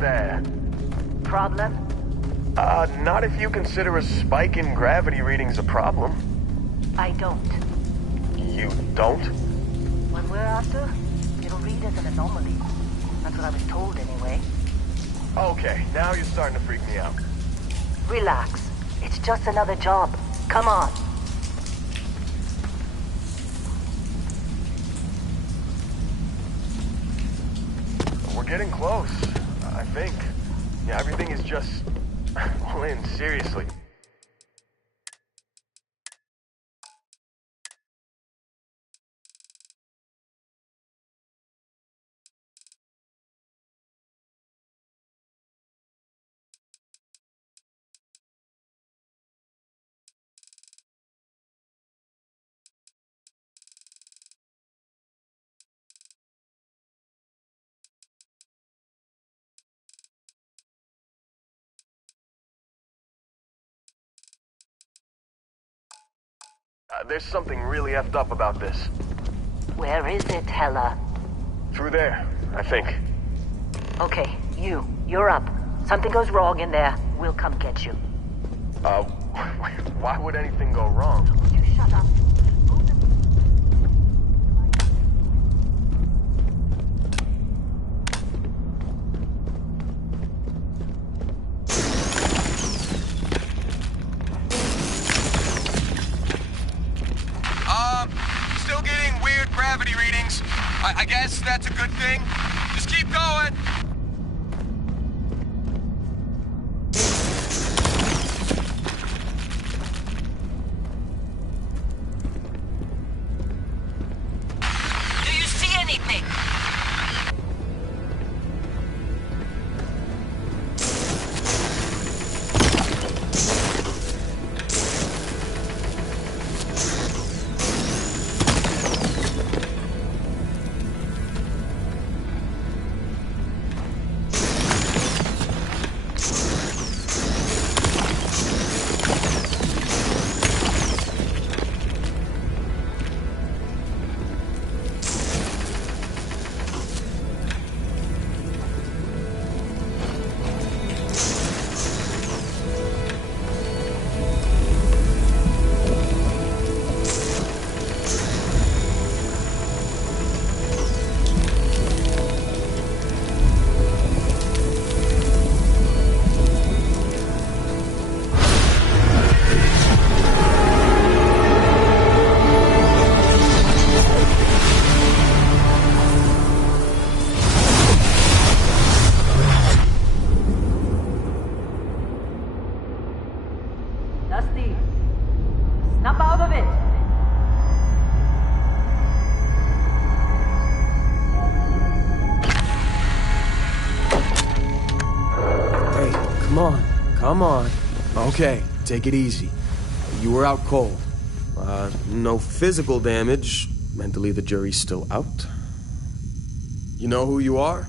there. Problem? Not if you consider a spike in gravity readings a problem. I don't. You don't? What we're after, it'll read as an anomaly. That's what I was told anyway. Okay, now you're starting to freak me out. Relax. It's just another job. Come on. We're getting close, I think. Yeah, everything is just... all in, seriously. There's something really effed up about this. Where is it, Hella? Through there, I think. Okay, you're up. Something goes wrong in there, we'll come get you. Why would anything go wrong? You shut up. Still getting weird gravity readings. I guess that's a good thing. Just keep going. Do you see anything? Dusty, snap out of it. Hey, come on. Okay, take it easy. You were out cold. No physical damage. Mentally, the jury's still out. You know who you are?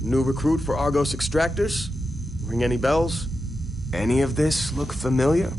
New recruit for Argos Extractors? Ring any bells? Any of this look familiar?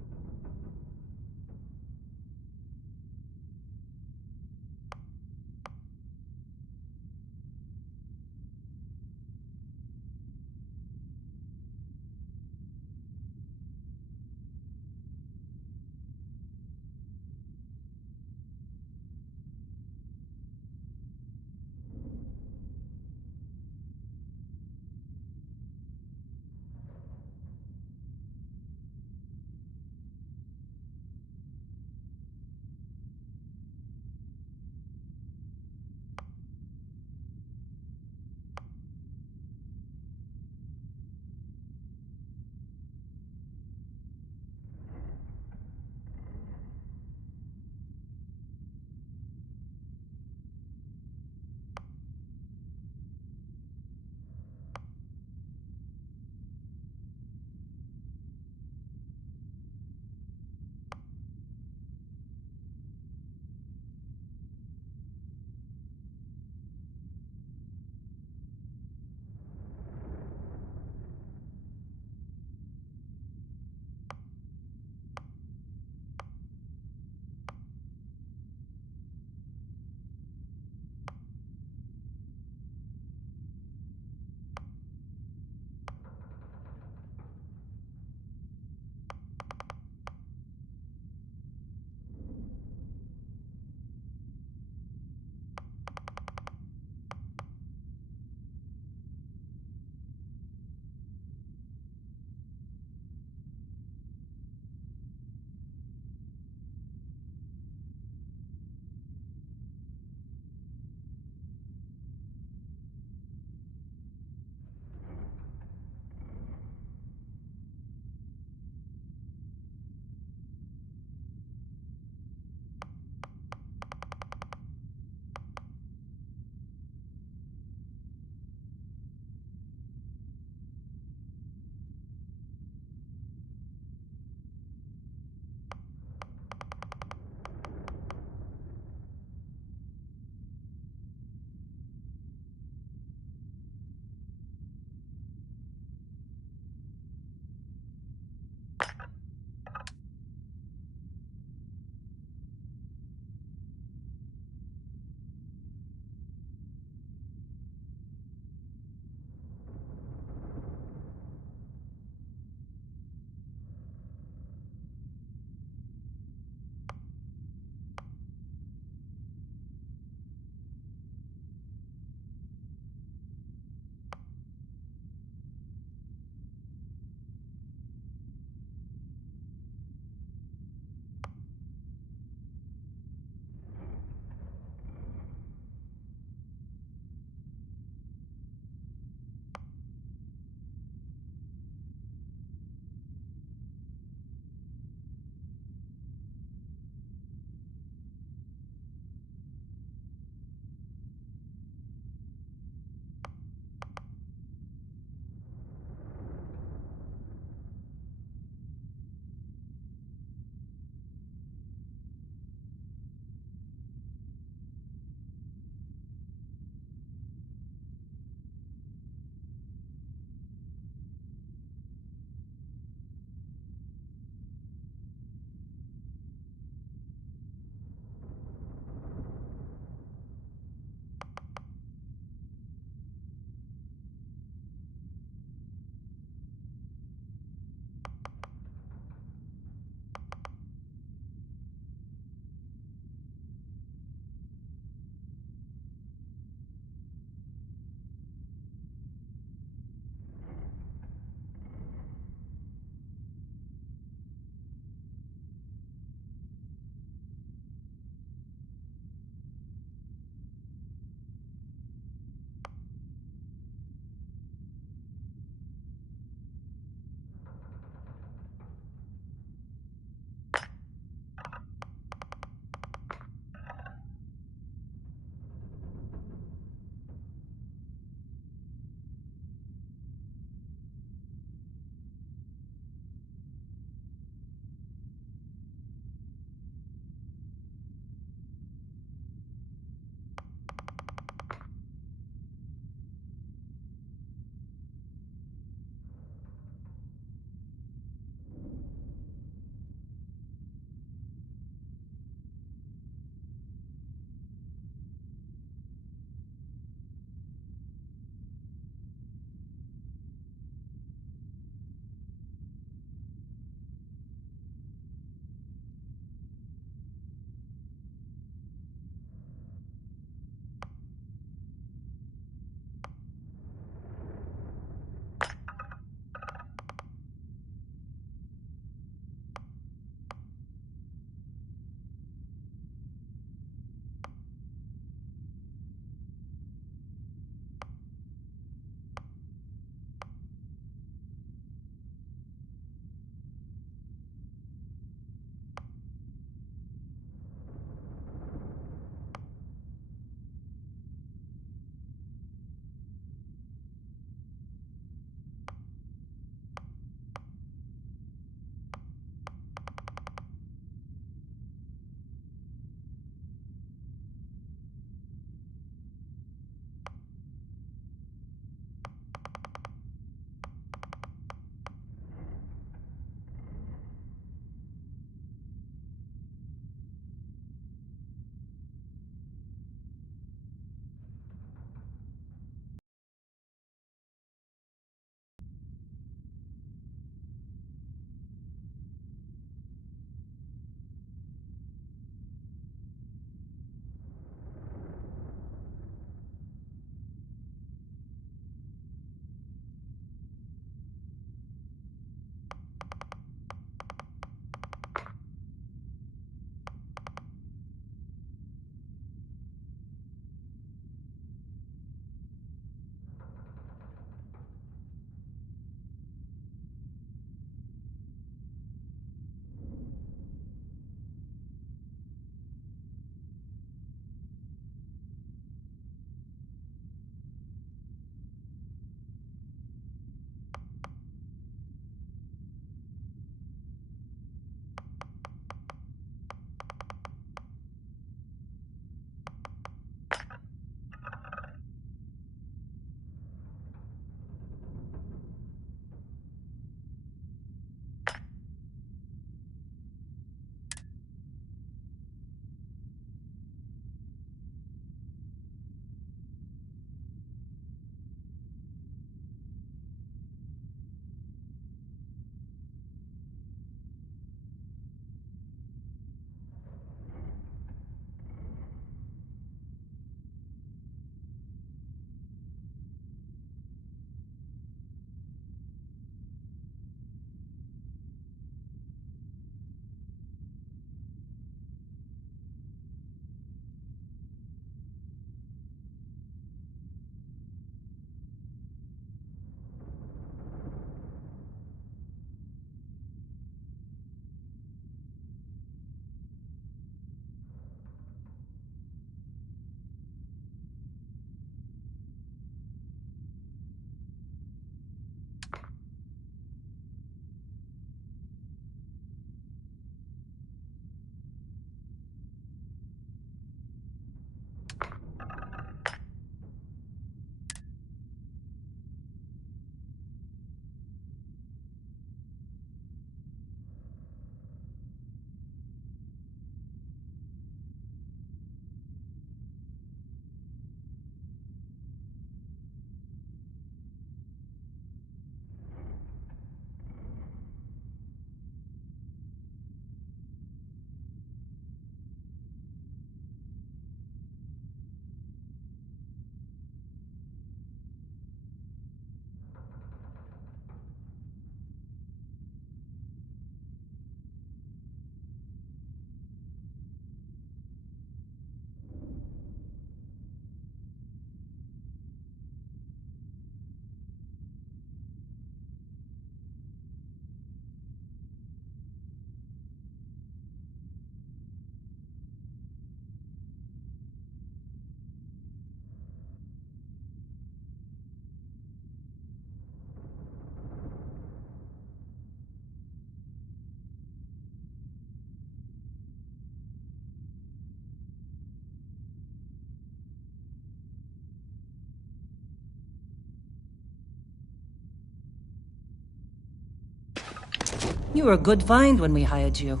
You were a good find when we hired you.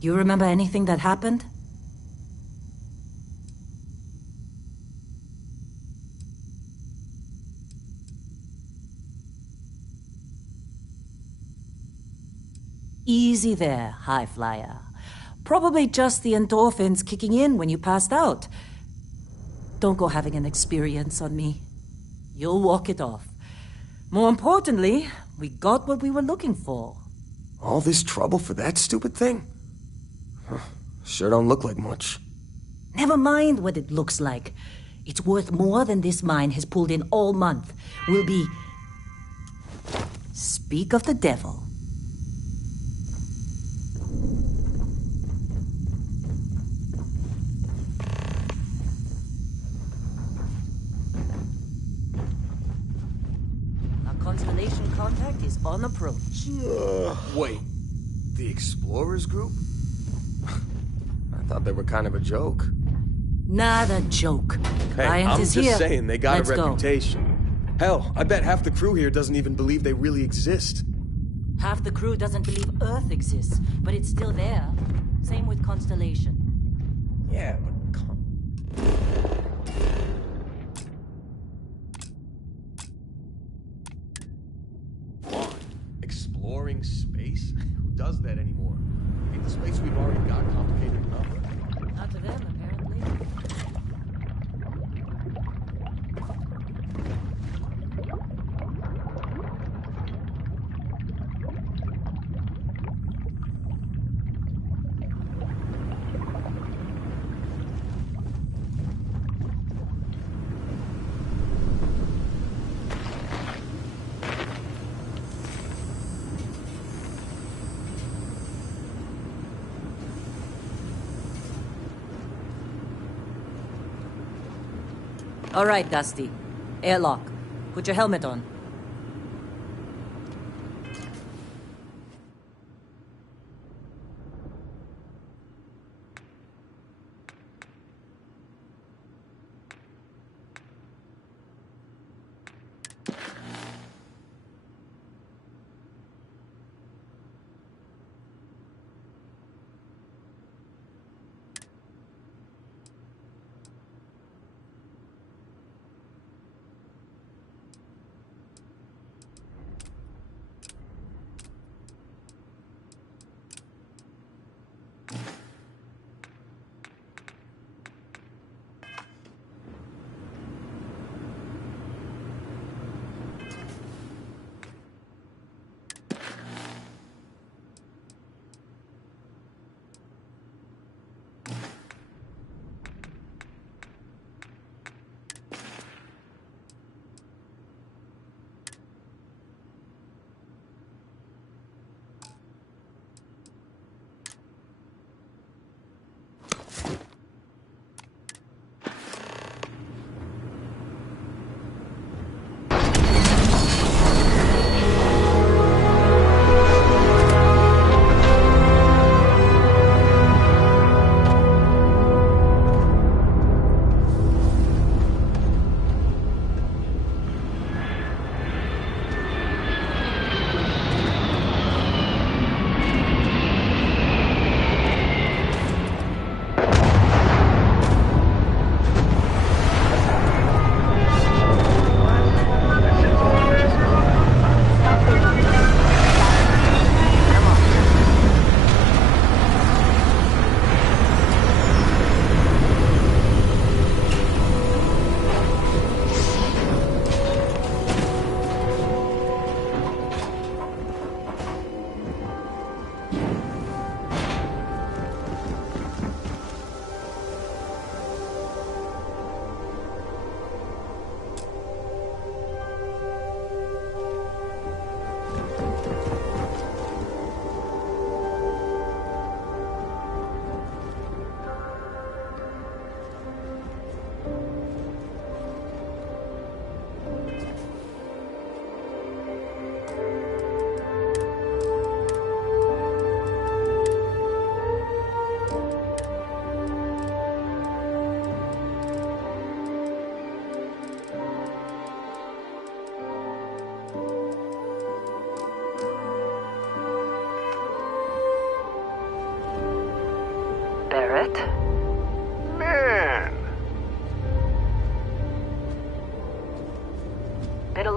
You remember anything that happened? Easy there, high flyer. Probably just the endorphins kicking in when you passed out. Don't go having an experience on me. You'll walk it off. More importantly, we got what we were looking for. All this trouble for that stupid thing? Huh, sure don't look like much. Never mind what it looks like. It's worth more than this mine has pulled in all month. We'll be... Speak of the devil. Our Constellation contact is on approach. Wait, the Explorers group? I thought they were kind of a joke. Not a joke. Hey, Client I'm is just here. saying, they got Let's a go. reputation. Hell, I bet half the crew here doesn't even believe they really exist. Half the crew doesn't believe Earth exists, but it's still there. Same with Constellation. Yeah, but exploring space? Who does that anymore? Ain't the space we've already got complicated enough? Not to them, apparently. All right, Dusty. Airlock. Put your helmet on.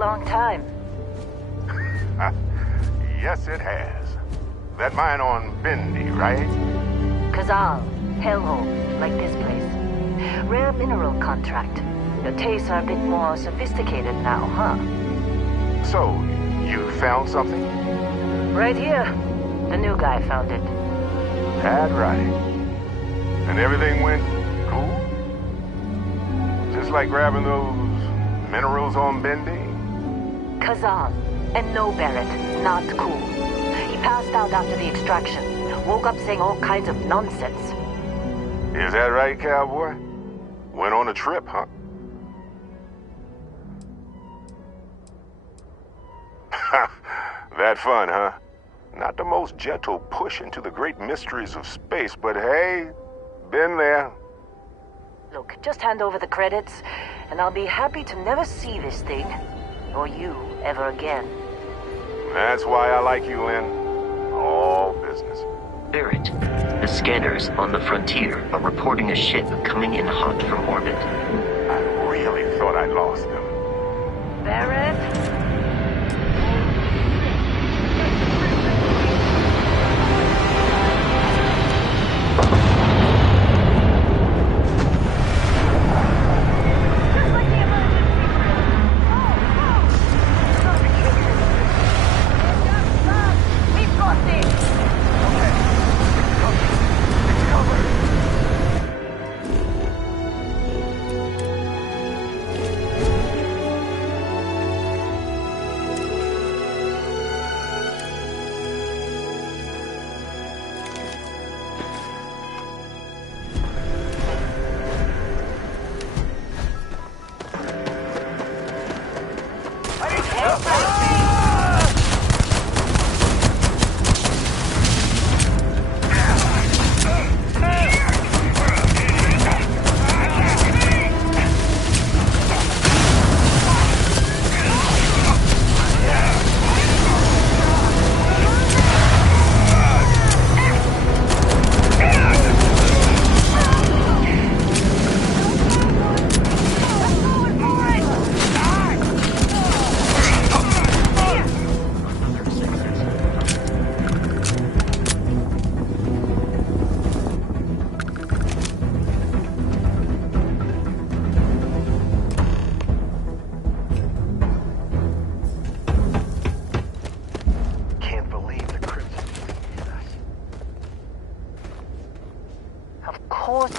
long time. Yes, it has. That mine on Bendy, right? Kazal, hellhole, like this place. Rare mineral contract. Your tastes are a bit more sophisticated now, huh? So, you found something? Right here. The new guy found it. That right. And everything went cool? Just like grabbing those minerals on Bendy? Kazal, and no Barrett, not cool. He passed out after the extraction. Woke up saying all kinds of nonsense. Is that right, cowboy? Went on a trip, huh? That fun, huh? Not the most gentle push into the great mysteries of space, but hey, been there. Look, just hand over the credits, and I'll be happy to never see this thing, or you, ever again. That's why I like you, Lynn. All business. Barrett, the scanners on the frontier are reporting a ship coming in hot from orbit. I really thought I lost them. Barrett?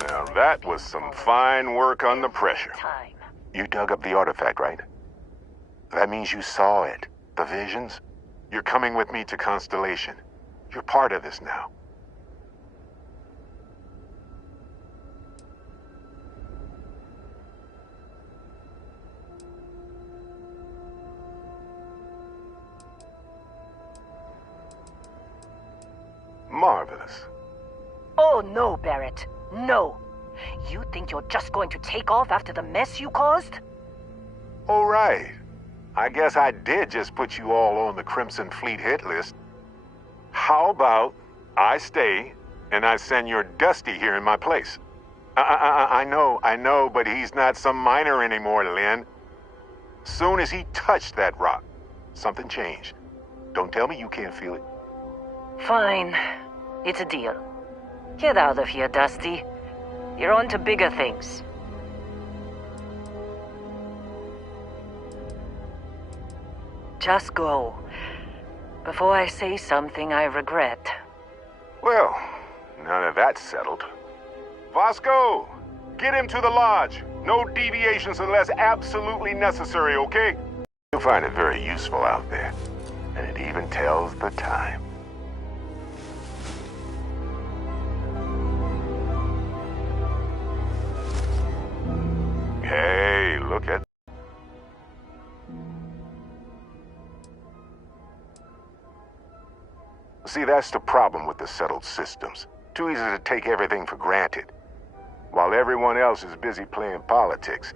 Now that was some fine work under pressure. Time. You dug up the artifact, right? That means you saw it. The visions? You're coming with me to Constellation. You're part of this now. Marvelous. Oh, no, Barrett. No. You think you're just going to take off after the mess you caused? All right. I guess I did just put you all on the Crimson Fleet hit list. How about I stay and I send your Dusty here in my place? I know, but he's not some miner anymore, Lynn. Soon as he touched that rock, something changed. Don't tell me you can't feel it. Fine. It's a deal. Get out of here, Dusty. You're on to bigger things. Just go. Before I say something I regret. Well, now that that's settled. Vasco, get him to the lodge. No deviations unless absolutely necessary, okay? You'll find it very useful out there. And it even tells the time. Hey, look at... See, that's the problem with the settled systems. Too easy to take everything for granted. While everyone else is busy playing politics,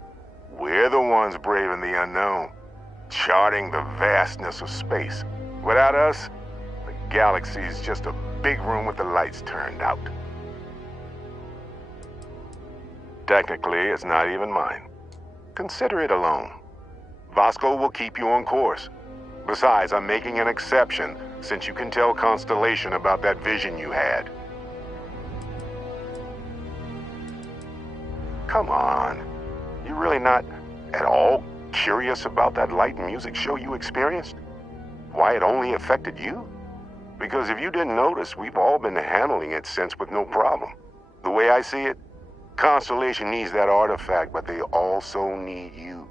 we're the ones braving the unknown, charting the vastness of space. Without us, the galaxy is just a big room with the lights turned out. Technically, it's not even mine. Consider it alone. Vasco will keep you on course. Besides, I'm making an exception since you can tell Constellation about that vision you had. Come on. You really not at all curious about that light and music show you experienced? Why it only affected you? Because if you didn't notice, we've all been handling it since with no problem. The way I see it, Constellation needs that artifact, but they also need you.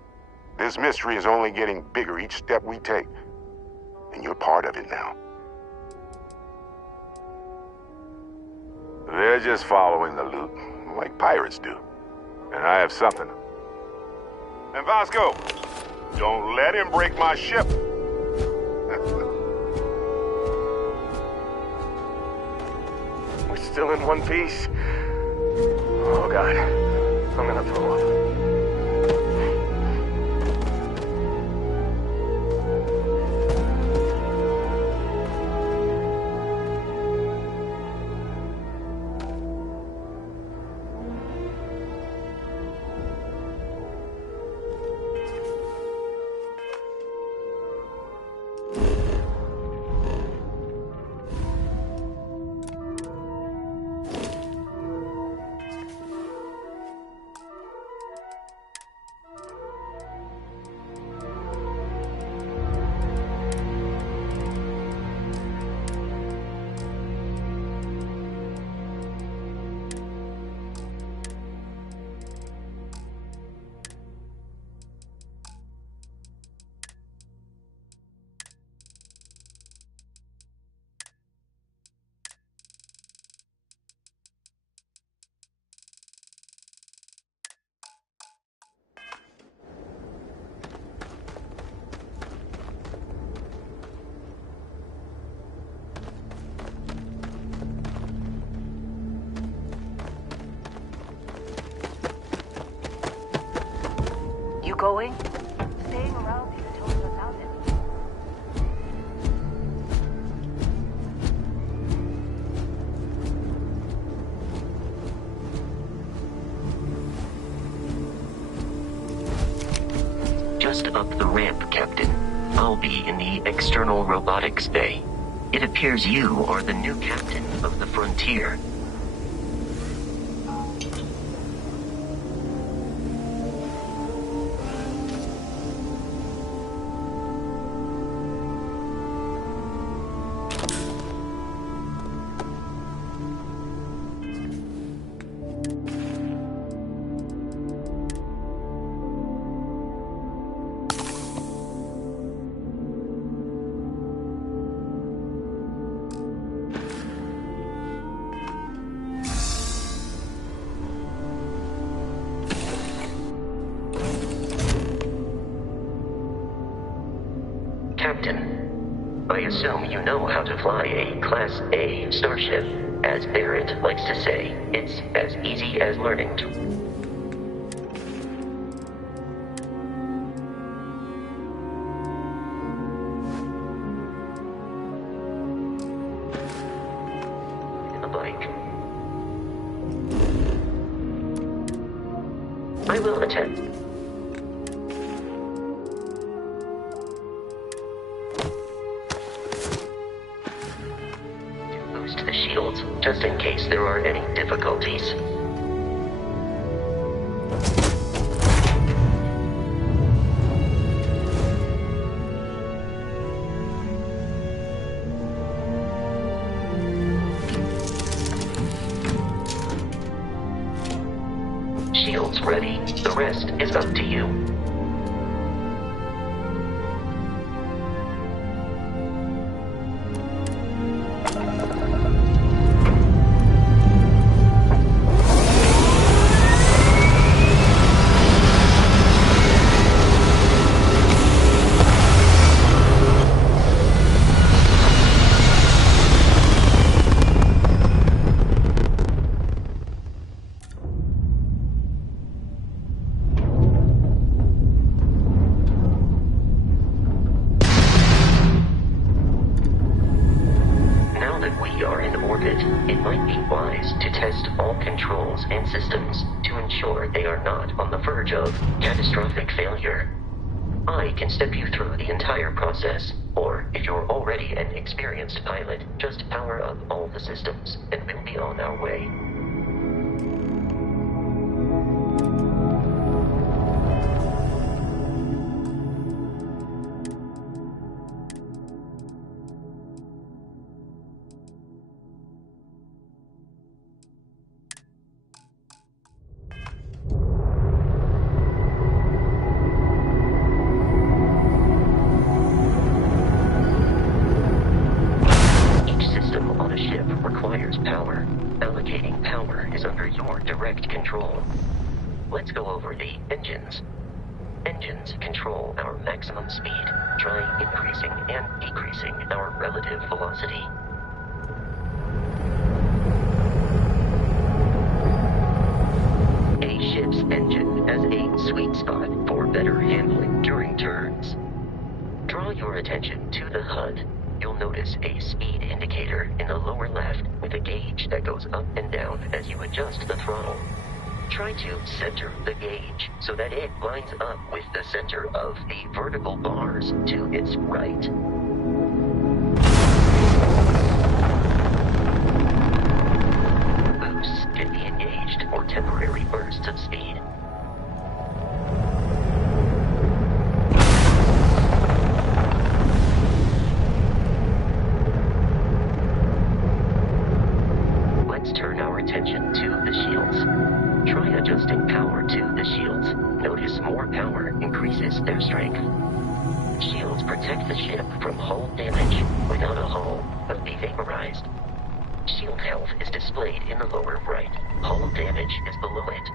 This mystery is only getting bigger each step we take, and you're part of it now. They're just following the loot, like pirates do. And I have something. And Vasco, don't let him break my ship. We're still in one piece. Oh, God. I'm gonna throw up. You going? Staying around here till we're out it. Just up the ramp, Captain. I'll be in the external robotics bay. It appears you are the new captain of the Frontier. Captain, I assume you know how to fly a Class A starship. As Barrett likes to say, it's as easy as learning to... the bike. I will attempt. The shields, just in case there are any difficulties. Shields ready. The rest is up to you. It might be wise to test all controls and systems to ensure they are not on the verge of catastrophic failure. I can step you through the entire process, or if you're already an experienced pilot, just power up all the systems, and we'll be on our way. Power. Allocating power is under your direct control. Let's go over the engines. Engines control our maximum speed. Try increasing and decreasing our relative velocity. A ship's engine has a sweet spot for better handling during turns. Draw your attention to the HUD. You'll notice a speed indicator in the lower left with a gauge that goes up and down as you adjust the throttle. Try to center the gauge so that it lines up with the center of the vertical bars to its right. Boosts can be engaged for temporary bursts of speed. Turn our attention to the shields. Try adjusting power to the shields. Notice more power increases their strength. Shields protect the ship from hull damage. Without a hull, but be vaporized. Shield health is displayed in the lower right. Hull damage is below it.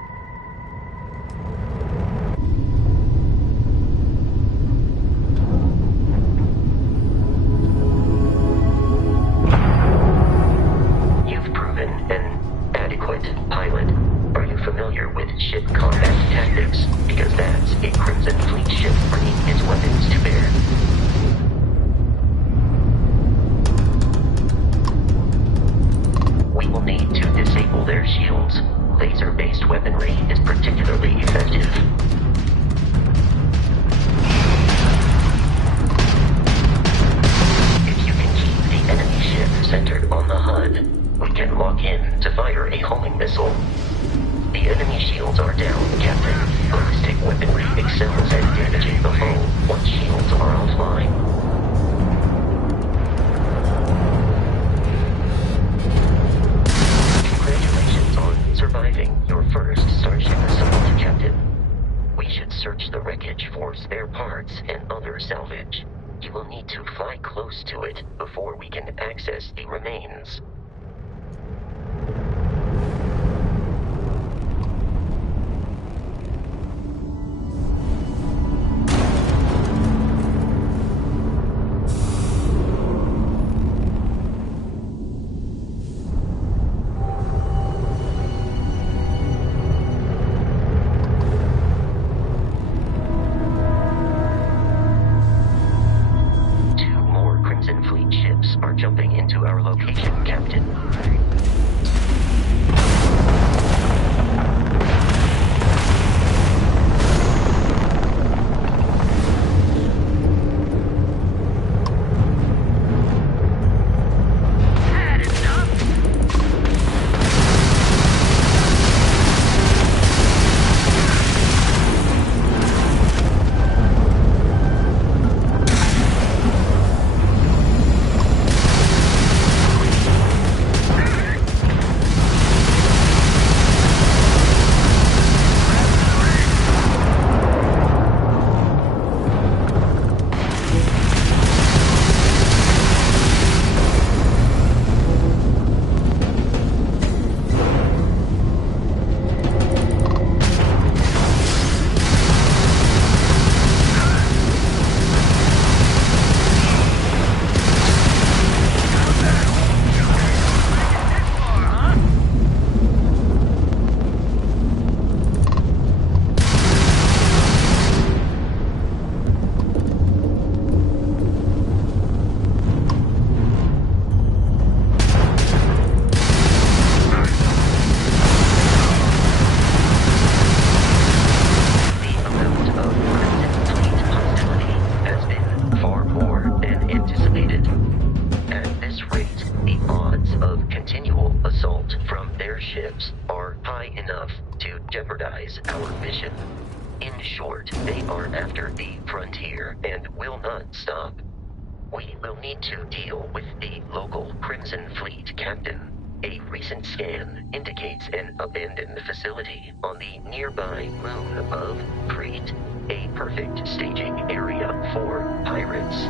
Pilot, are you familiar with ship combat tactics? Because that's a Crimson Fleet ship bringing its weapons to bear. We will need to disable their shields. Laser-based weaponry is particularly effective. If you can keep the enemy ship centered on the HUD, we can lock in to fire a homing missile. The enemy shields are down, Captain. Ballistic weaponry excels at damaging the hull once shields are offline. Congratulations on surviving your first Starship assault, Captain. We should search the wreckage for spare parts and other salvage. You will need to fly close to it before we can access the remains. Are jumping into our location, Captain. jeopardize our mission. In short, they are after the frontier and will not stop. We will need to deal with the local Crimson Fleet captain. A recent scan indicates an abandoned facility on the nearby moon of Crete, a perfect staging area for pirates.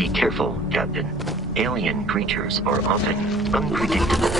Be careful, Captain. Alien creatures are often unpredictable.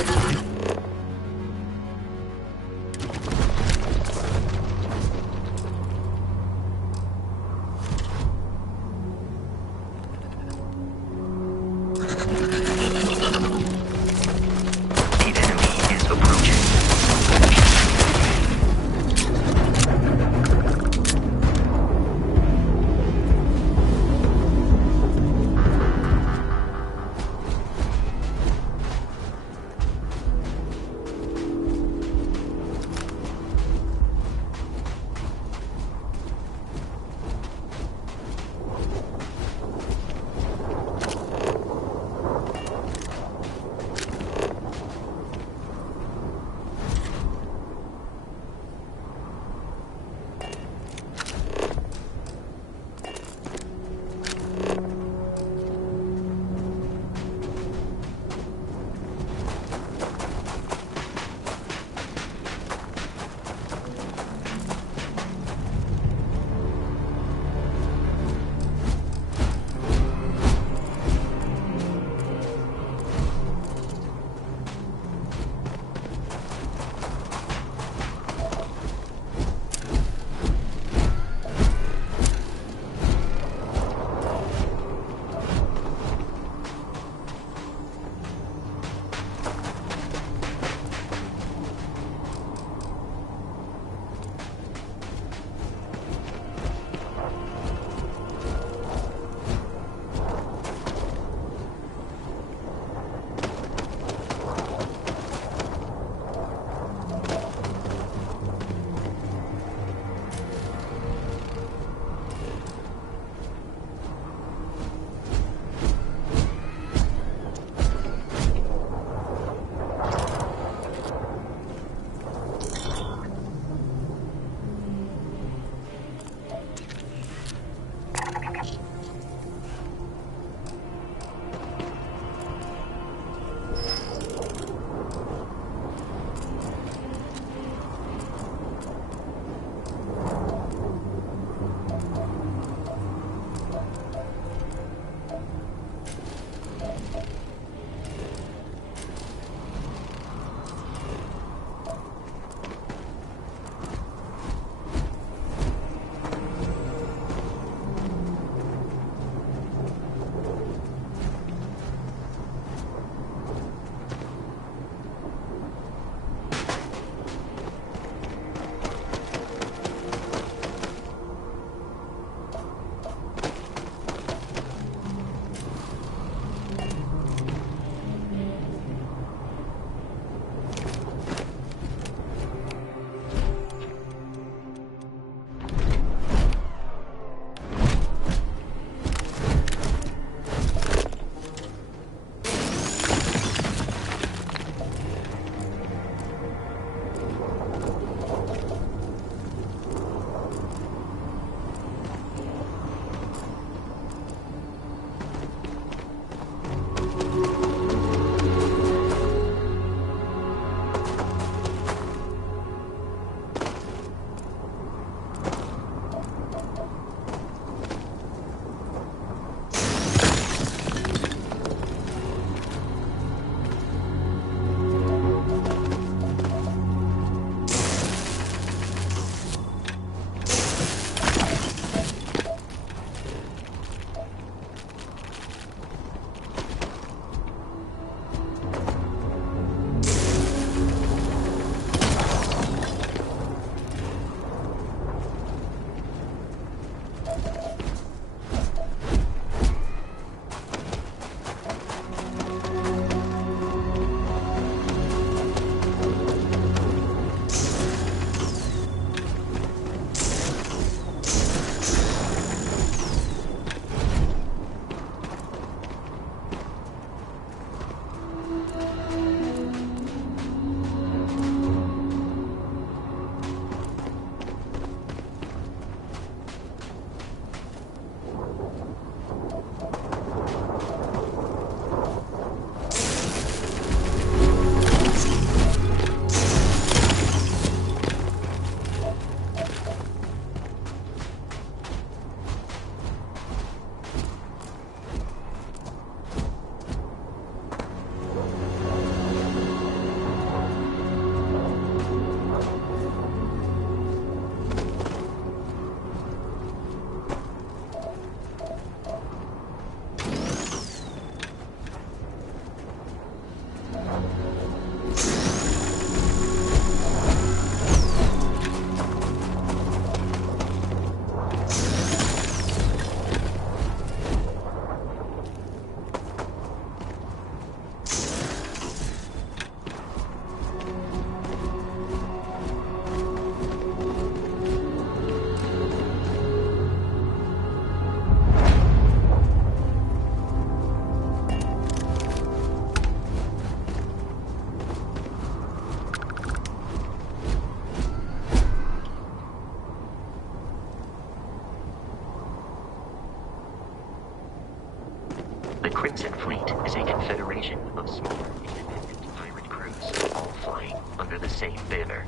The Crimson Fleet is a confederation of smaller independent pirate crews, all flying under the same banner.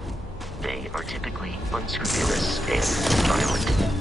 They are typically unscrupulous and violent.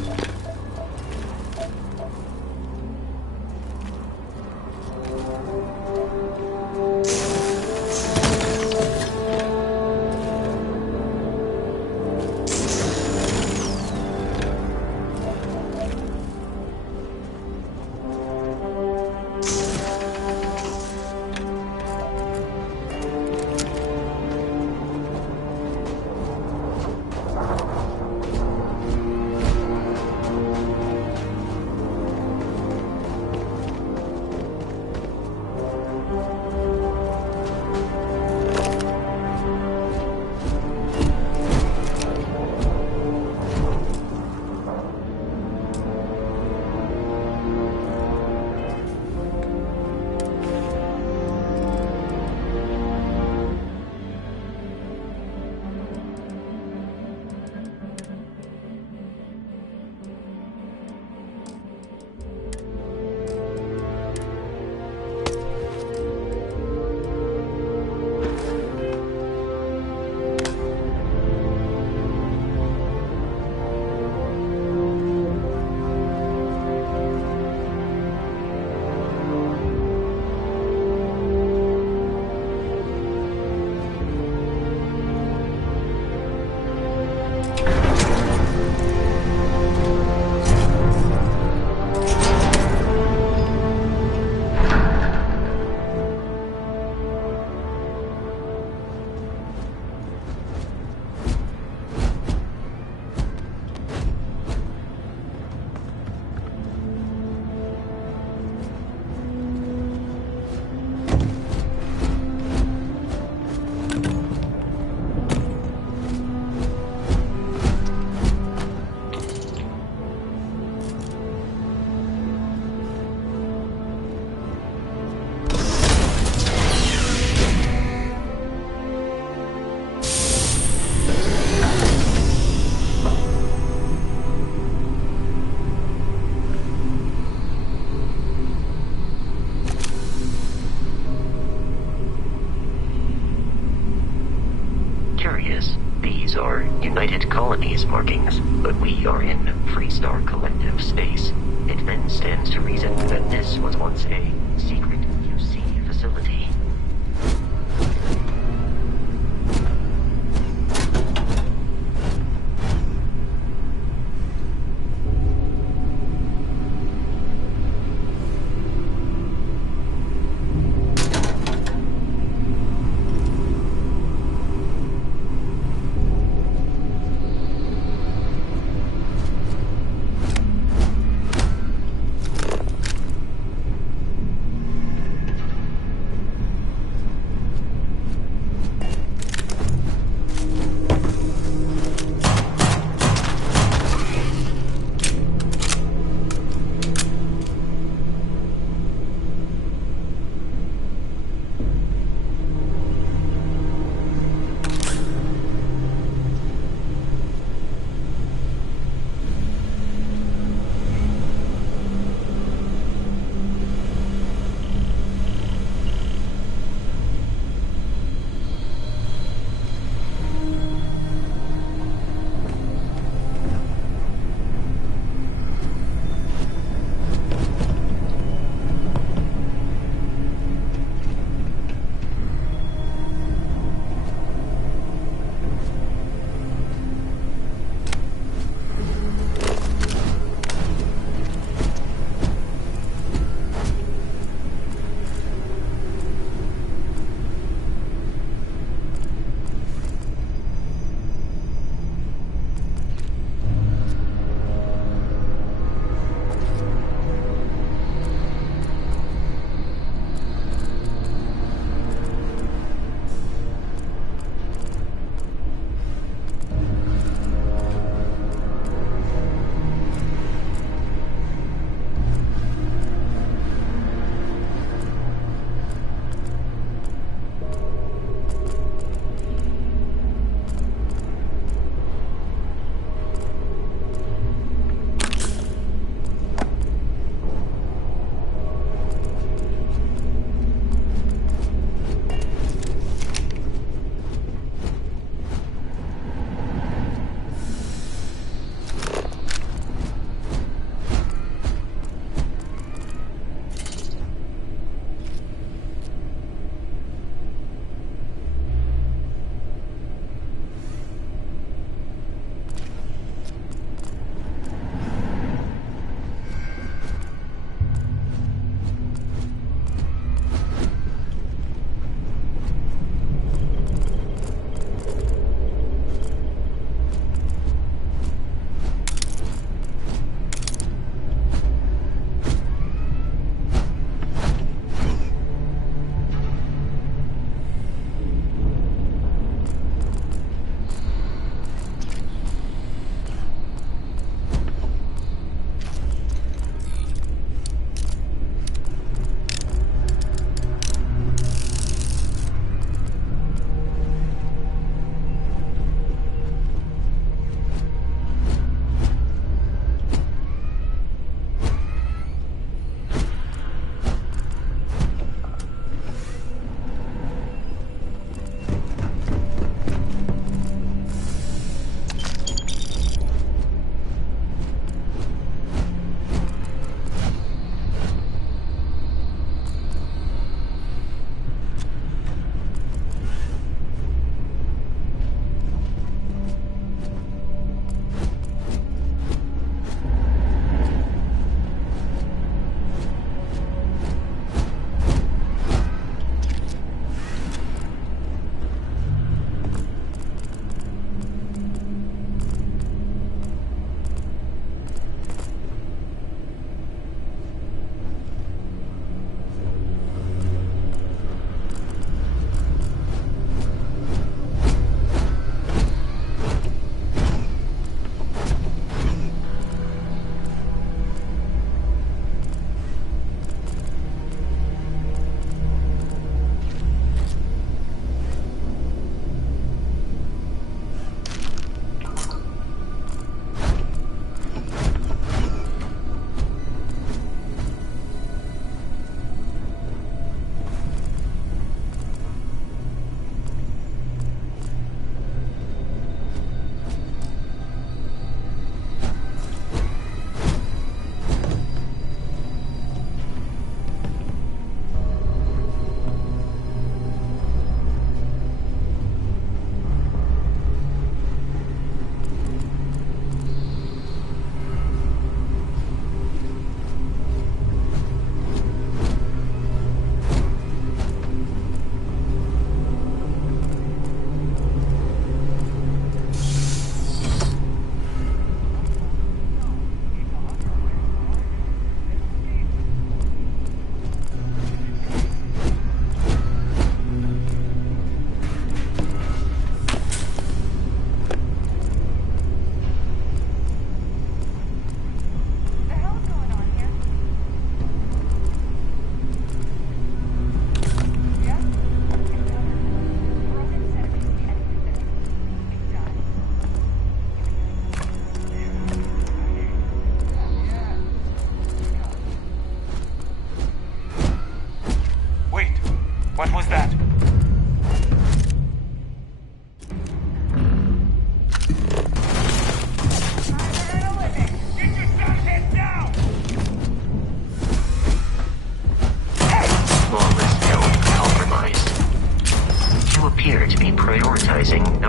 These are United Colonies markings, but we are in Freestar Collective space. It then stands to reason that this was once a secret UC facility.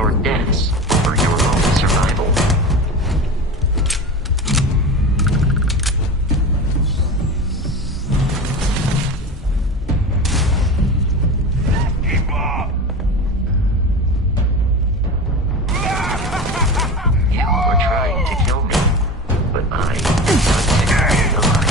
our deaths for your own survival. You were trying to kill me, but I am alive.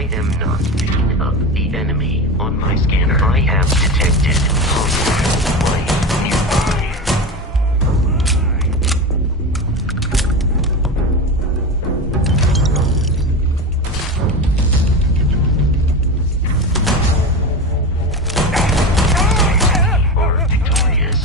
I am not picking up the enemy on my scanner. I have detected hostile life nearby. Are victorious.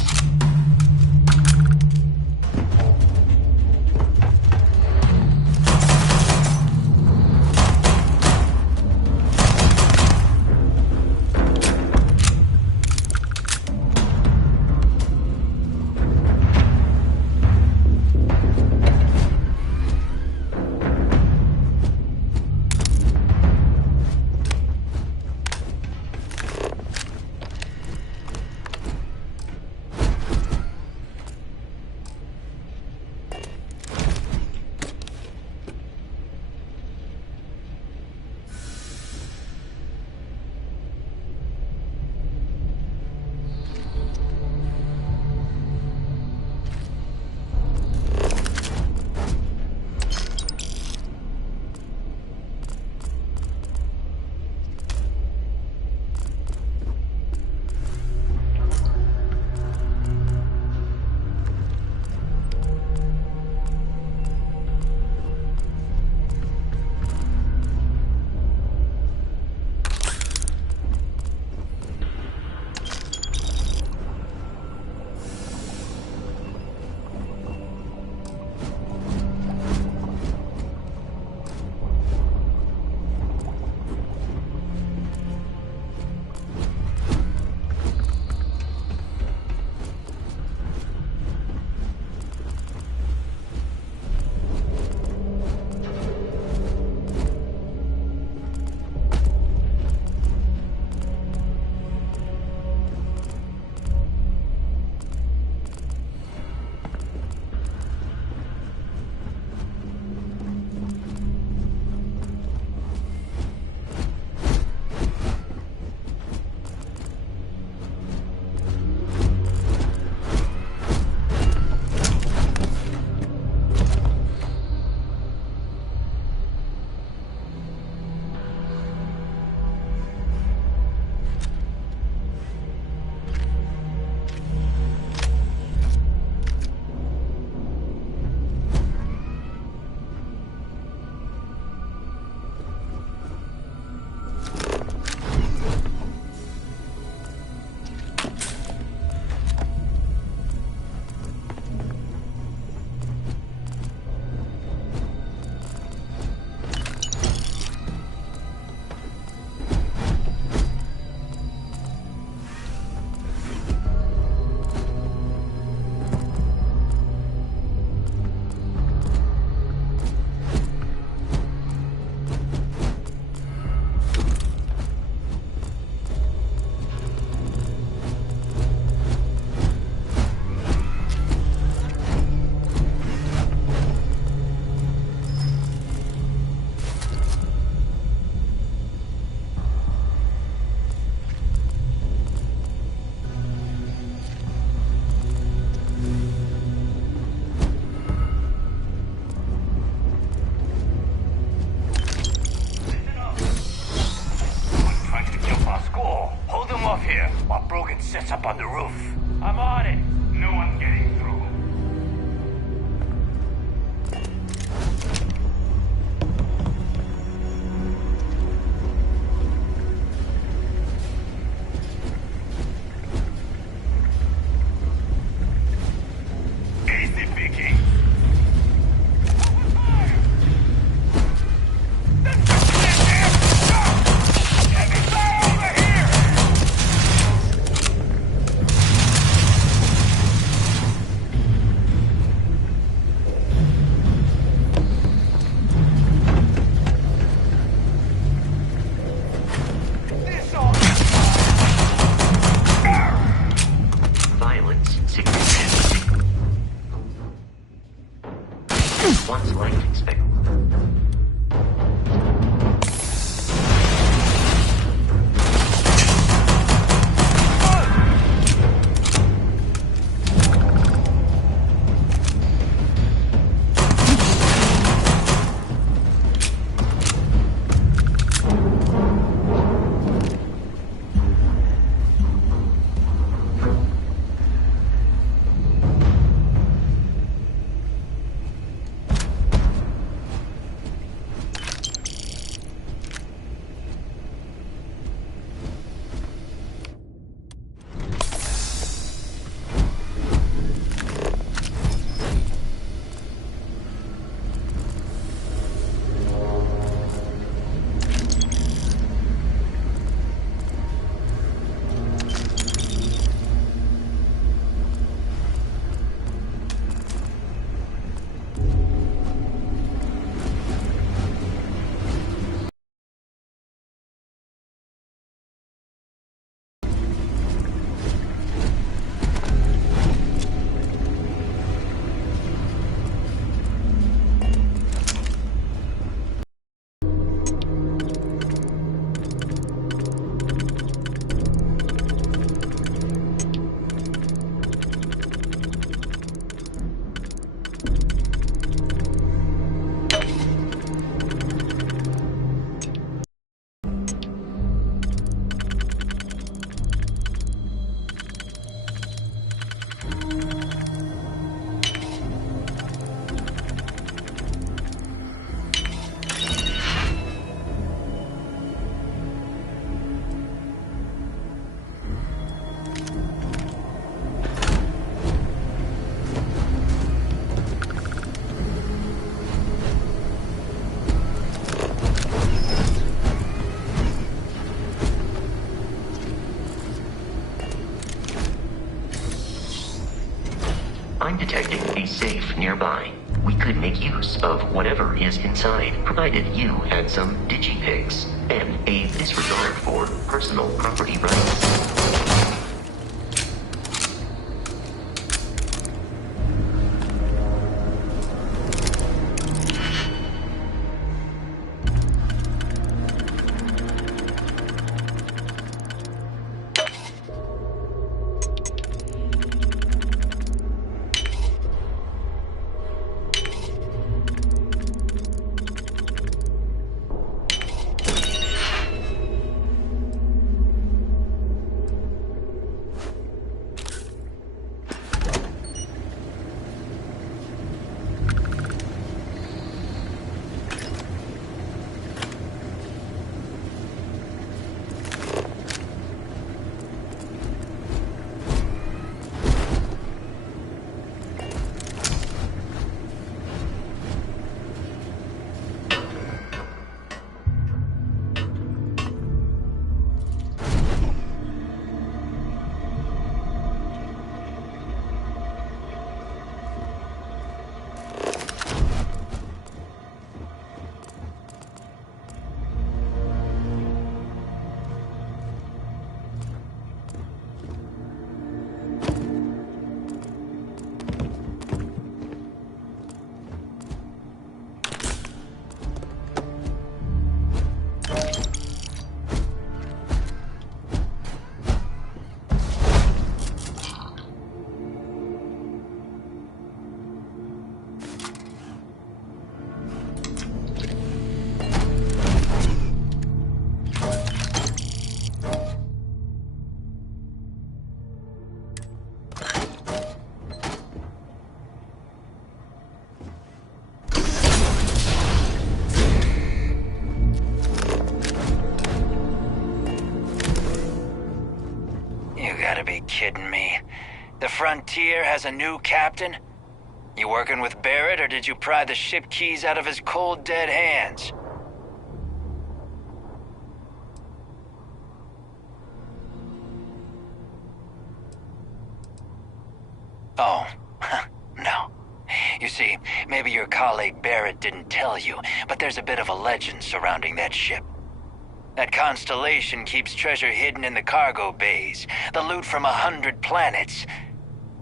Sets up on the roof. I'm on it. No one getting through. Easy picking. I'm detecting a safe nearby. We could make use of whatever is inside, provided you had some digipics and a disregard for personal property rights. Kidding me? The Frontier has a new captain? You working with Barrett, or did you pry the ship keys out of his cold, dead hands? Oh, no. You see, maybe your colleague Barrett didn't tell you, but there's a bit of a legend surrounding that ship. That constellation keeps treasure hidden in the cargo bays, the loot from 100 planets,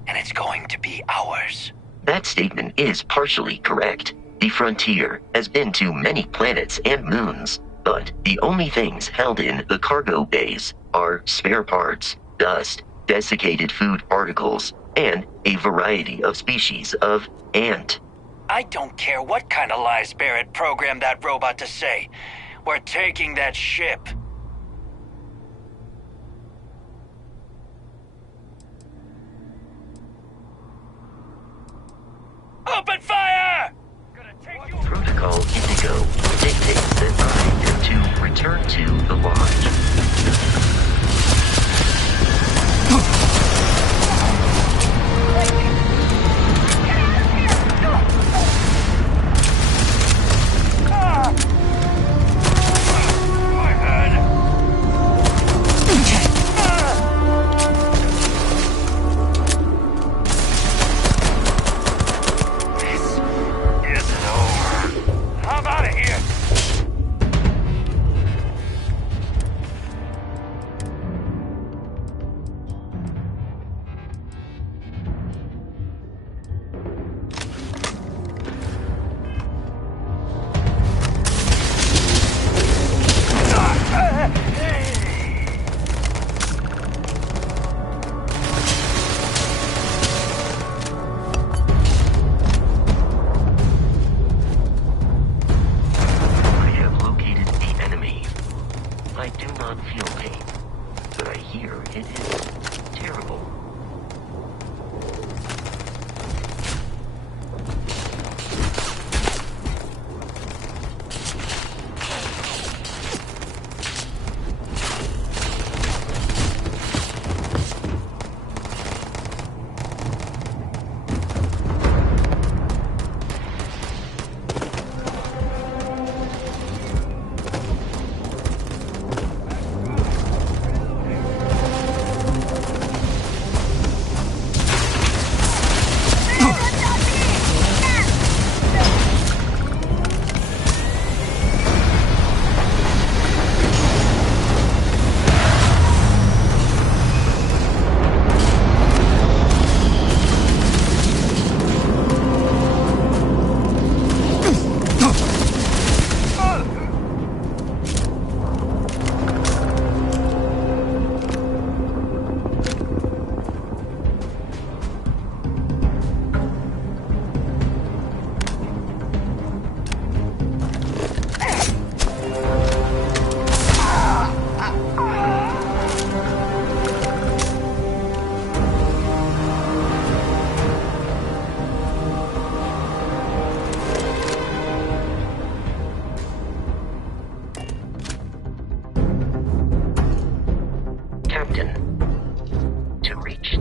and it's going to be ours. That statement is partially correct. The Frontier has been to many planets and moons, but the only things held in the cargo bays are spare parts, dust, desiccated food particles, and a variety of species of ant. I don't care what kind of lies Barrett programmed that robot to say. We're taking that ship. Open fire! Protocol Indigo dictates that I am to return to the lodge.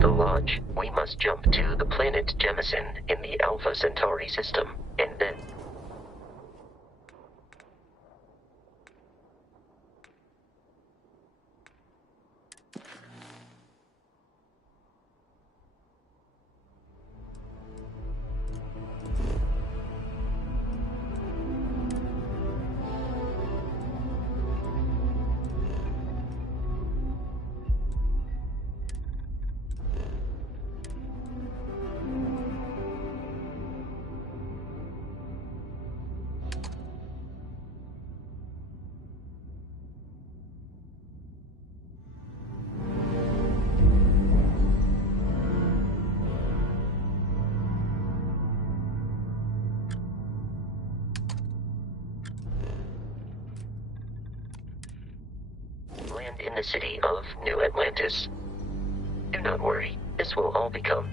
the Lodge, we must jump to the planet Jemison in the Alpha Centauri system, and then... land in the city of New Atlantis. Do not worry, this will all become...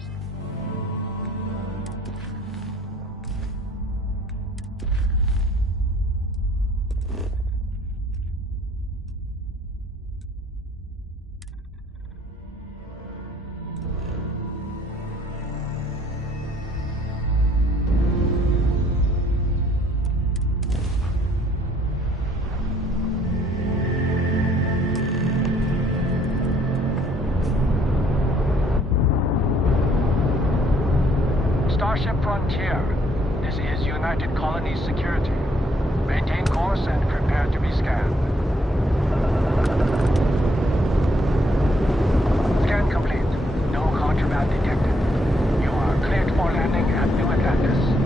Starship Frontier. This is United Colonies Security. Maintain course and prepare to be scanned. Scan complete. No contraband detected. You are cleared for landing at New Atlantis.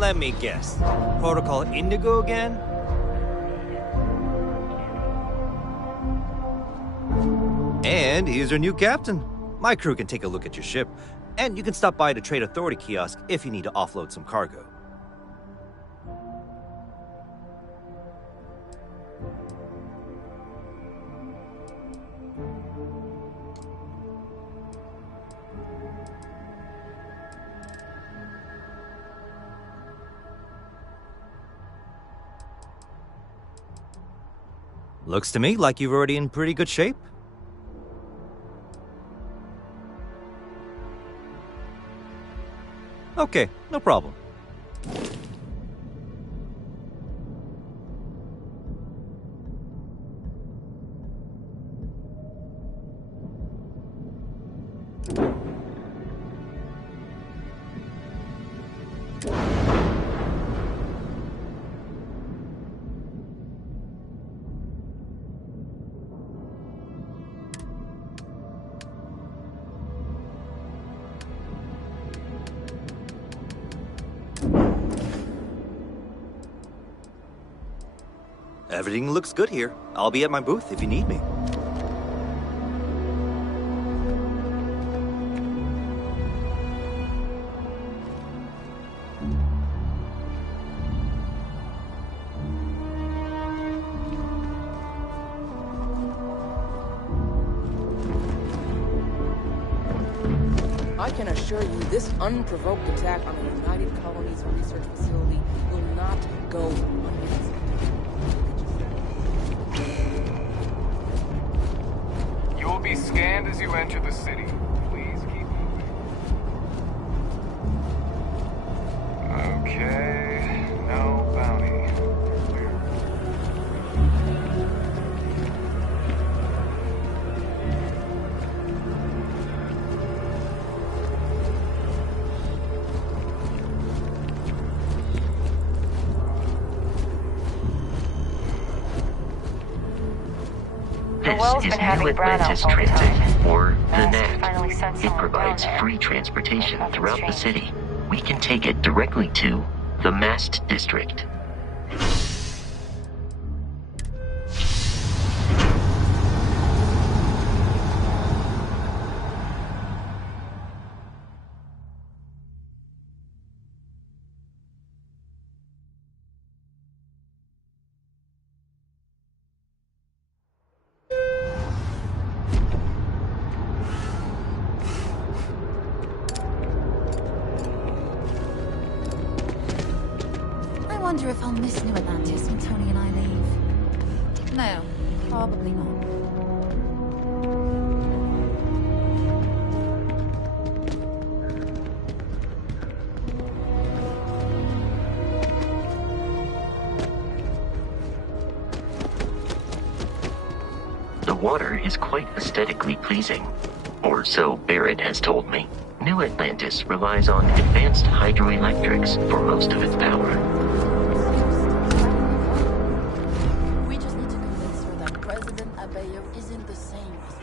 Let me guess. Protocol Indigo again? And here's your new captain. My crew can take a look at your ship, and you can stop by the Trade Authority kiosk if you need to offload some cargo. Looks to me like you're already in pretty good shape. Okay, no problem. Everything looks good here. I'll be at my booth if you need me. I can assure you, this unprovoked attack on the United Colonies Research Facility will not go unnoticed. You will be scanned as you enter the city. Please keep moving. Okay, no bounty. Clear. This is New Atlantis Transit, or the NAT. It provides free transportation throughout the city. We can take it directly to the Mast District. I wonder if I'll miss New Atlantis when Tony and I leave. No, probably not. The water is quite aesthetically pleasing, or so Barrett has told me. New Atlantis relies on advanced hydroelectrics for most of its power. We just need to convince her that President Abeyo isn't the same as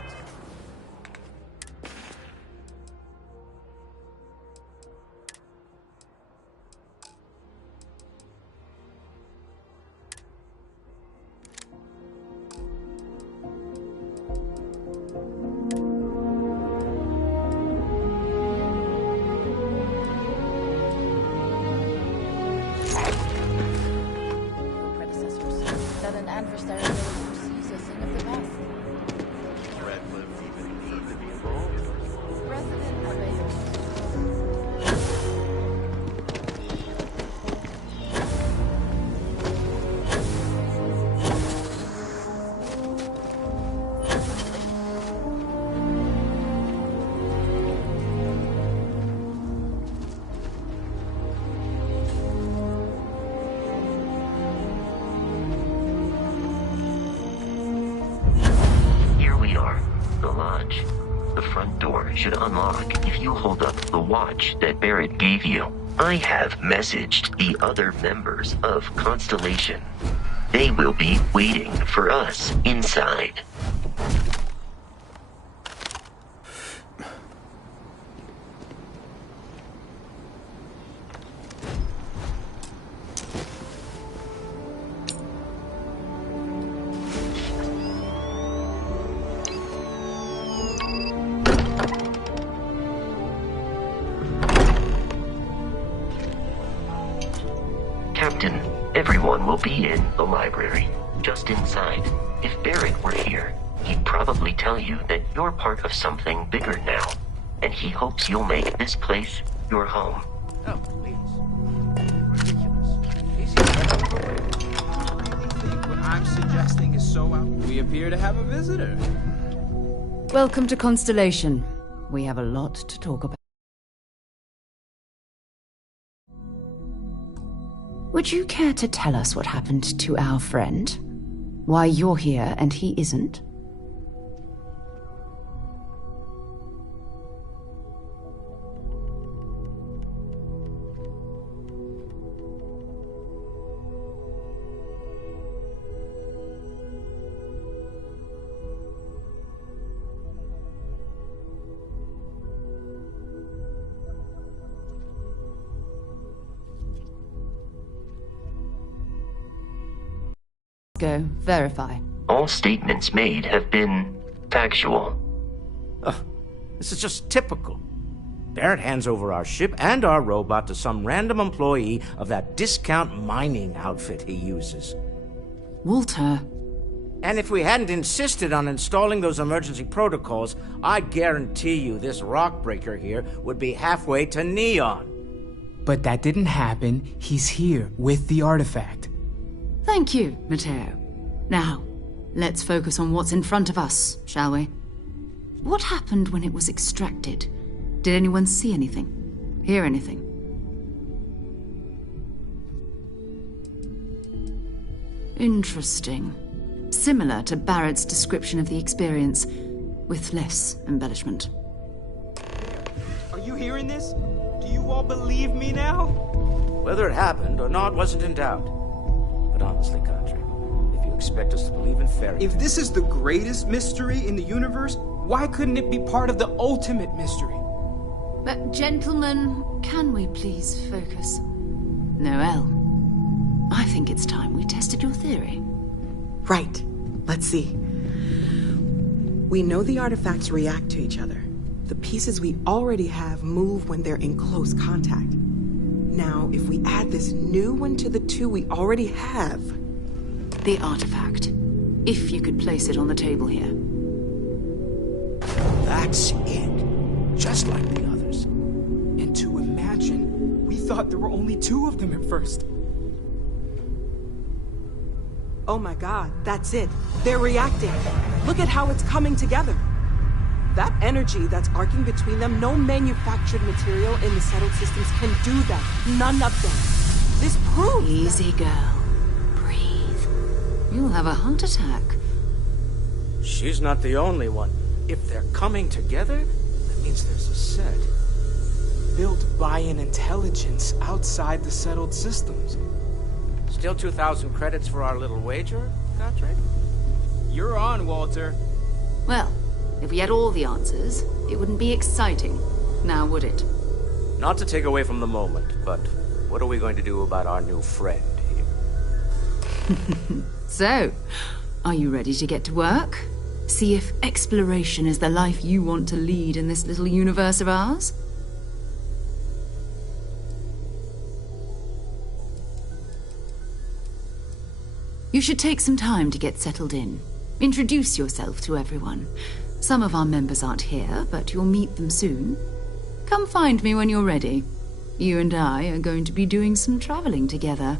that an adversary foresees a thing of the past. President Abeyo. The lodge. The front door should unlock if you hold up the watch that Barrett gave you. I have messaged the other members of Constellation. They will be waiting for us inside. Captain, everyone will be in the library, just inside. If Barrett were here, he'd probably tell you that you're part of something bigger now, and he hopes you'll make this place your home. Oh, please. Ridiculous. Easy. I really think what I'm suggesting is so out. We appear to have a visitor. Welcome to Constellation. We have a lot to talk about. Would you care to tell us what happened to our friend? Why you're here and he isn't? Go, verify. All statements made have been factual. This is just typical. Barrett hands over our ship and our robot to some random employee of that discount mining outfit he uses. Walter. And if we hadn't insisted on installing those emergency protocols, I guarantee you this rock breaker here would be halfway to Neon. But that didn't happen. He's here with the artifact. Thank you, Matteo. Now, let's focus on what's in front of us, shall we? What happened when it was extracted? Did anyone see anything? Hear anything? Interesting. Similar to Barrett's description of the experience, with less embellishment. Are you hearing this? Do you all believe me now? Whether it happened or not wasn't in doubt. But honestly, Country, if you expect us to believe in fairy tales... If this is the greatest mystery in the universe, why couldn't it be part of the ultimate mystery? But gentlemen, can we please focus? Noelle, I think it's time we tested your theory. Right. Let's see. We know the artifacts react to each other. The pieces we already have move when they're in close contact. Now, if we add this new one to the two we already have... The artifact. If you could place it on the table here. That's it. Just like the others. And to imagine, we thought there were only two of them at first. Oh my god, that's it. They're reacting. Look at how it's coming together. That energy that's arcing between them, no manufactured material in the settled systems can do that. None of them. This proves... Easy, girl. Breathe. You'll have a heart attack. She's not the only one. If they're coming together, that means there's a set. Built by an intelligence outside the settled systems. Still 2,000 credits for our little wager, Country? You're on, Walter. Well, if we had all the answers, it wouldn't be exciting, now would it? Not to take away from the moment, but what are we going to do about our new friend here? So, are you ready to get to work? See if exploration is the life you want to lead in this little universe of ours? You should take some time to get settled in. Introduce yourself to everyone. Some of our members aren't here, but you'll meet them soon. Come find me when you're ready. You and I are going to be doing some traveling together.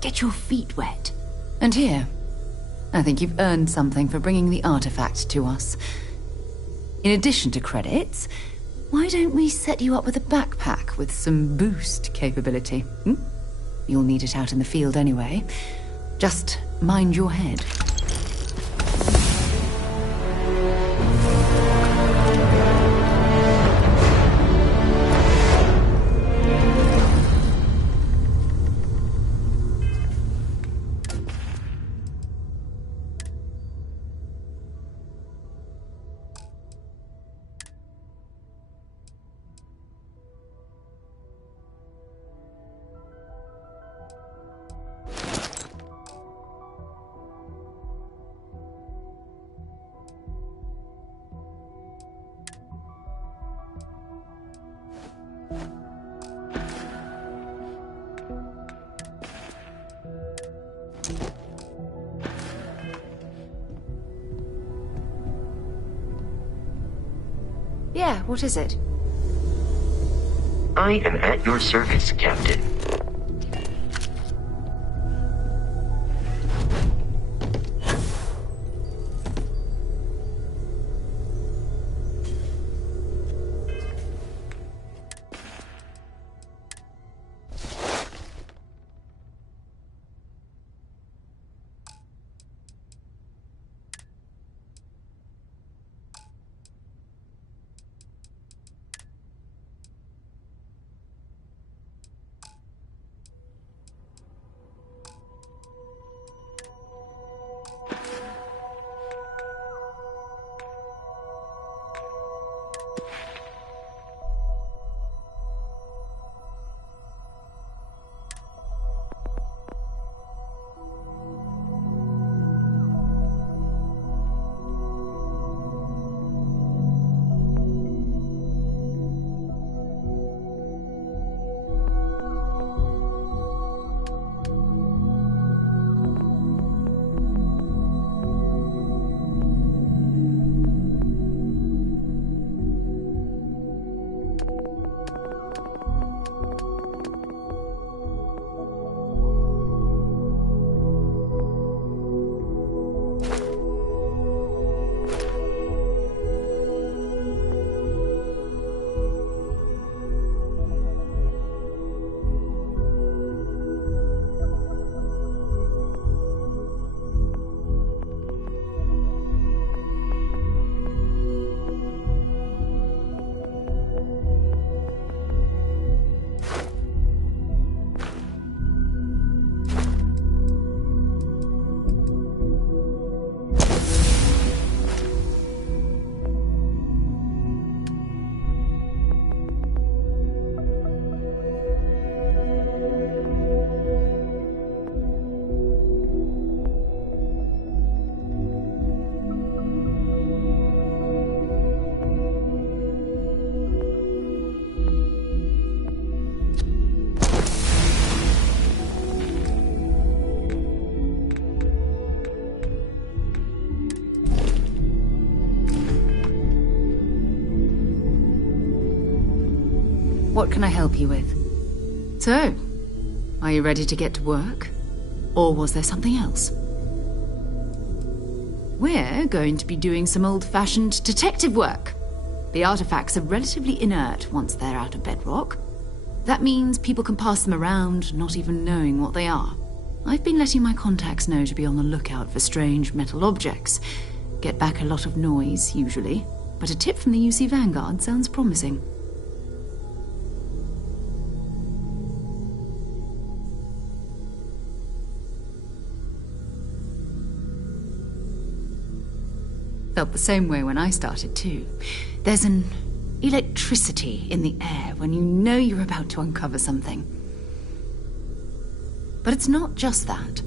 Get your feet wet. And here, I think you've earned something for bringing the artifact to us. In addition to credits, why don't we set you up with a backpack with some boost capability? You'll need it out in the field anyway. Just mind your head. Yeah, what is it? I am at your service, Captain. What can I help you with? So, are you ready to get to work? Or was there something else? We're going to be doing some old-fashioned detective work. The artifacts are relatively inert once they're out of bedrock. That means people can pass them around, not even knowing what they are. I've been letting my contacts know to be on the lookout for strange metal objects. Get back a lot of noise, usually, but a tip from the UC Vanguard sounds promising. Felt the same way when I started, too. There's an electricity in the air when you know you're about to uncover something. But it's not just that.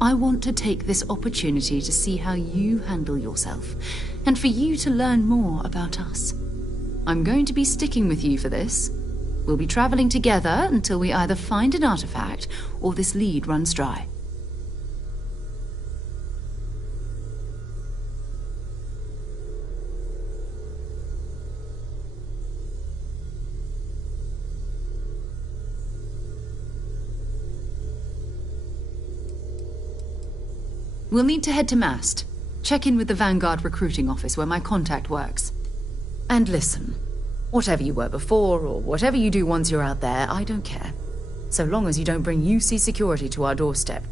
I want to take this opportunity to see how you handle yourself, and for you to learn more about us. I'm going to be sticking with you for this. We'll be traveling together until we either find an artifact or this lead runs dry. We'll need to head to Mast. Check in with the Vanguard recruiting office where my contact works. And listen, whatever you were before, or whatever you do once you're out there, I don't care. So long as you don't bring UC security to our doorstep.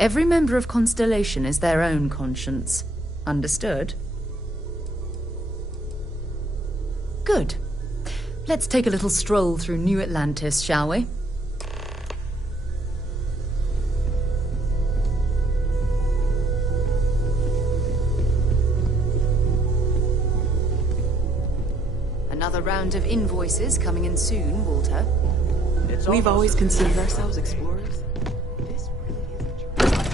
Every member of Constellation is their own conscience. Understood? Good. Let's take a little stroll through New Atlantis, shall we? Another round of invoices coming in soon, Walter. We've always considered ourselves explorers. This really is a journey.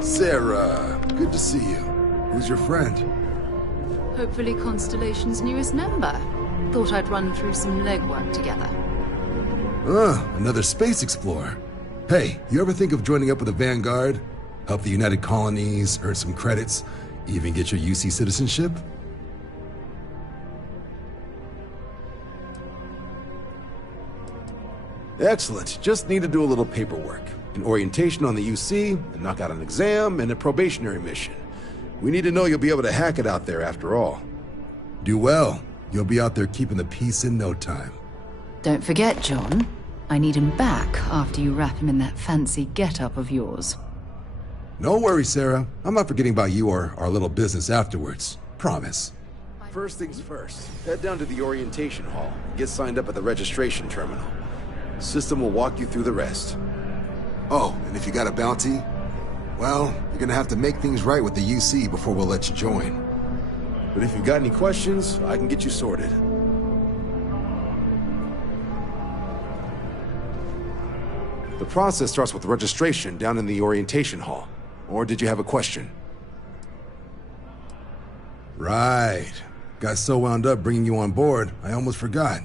Sarah, good to see you. Who's your friend? Hopefully Constellation's newest member. Thought I'd run through some legwork together. Another space explorer. Hey, you ever think of joining up with the Vanguard? Help the United Colonies, earn some credits, even get your UC citizenship? Excellent. Just need to do a little paperwork. An orientation on the UC, and knock out an exam, and a probationary mission. We need to know you'll be able to hack it out there after all. Do well. You'll be out there keeping the peace in no time. Don't forget, John. I need him back after you wrap him in that fancy get-up of yours. No worries, Sarah. I'm not forgetting about you or our little business afterwards. Promise. First things first, head down to the orientation hall and get signed up at the registration terminal. System will walk you through the rest. Oh, and if you got a bounty, well, you're gonna have to make things right with the UC before we'll let you join. But if you've got any questions, I can get you sorted. The process starts with registration down in the orientation hall. Or did you have a question? Right. Got so wound up bringing you on board, I almost forgot.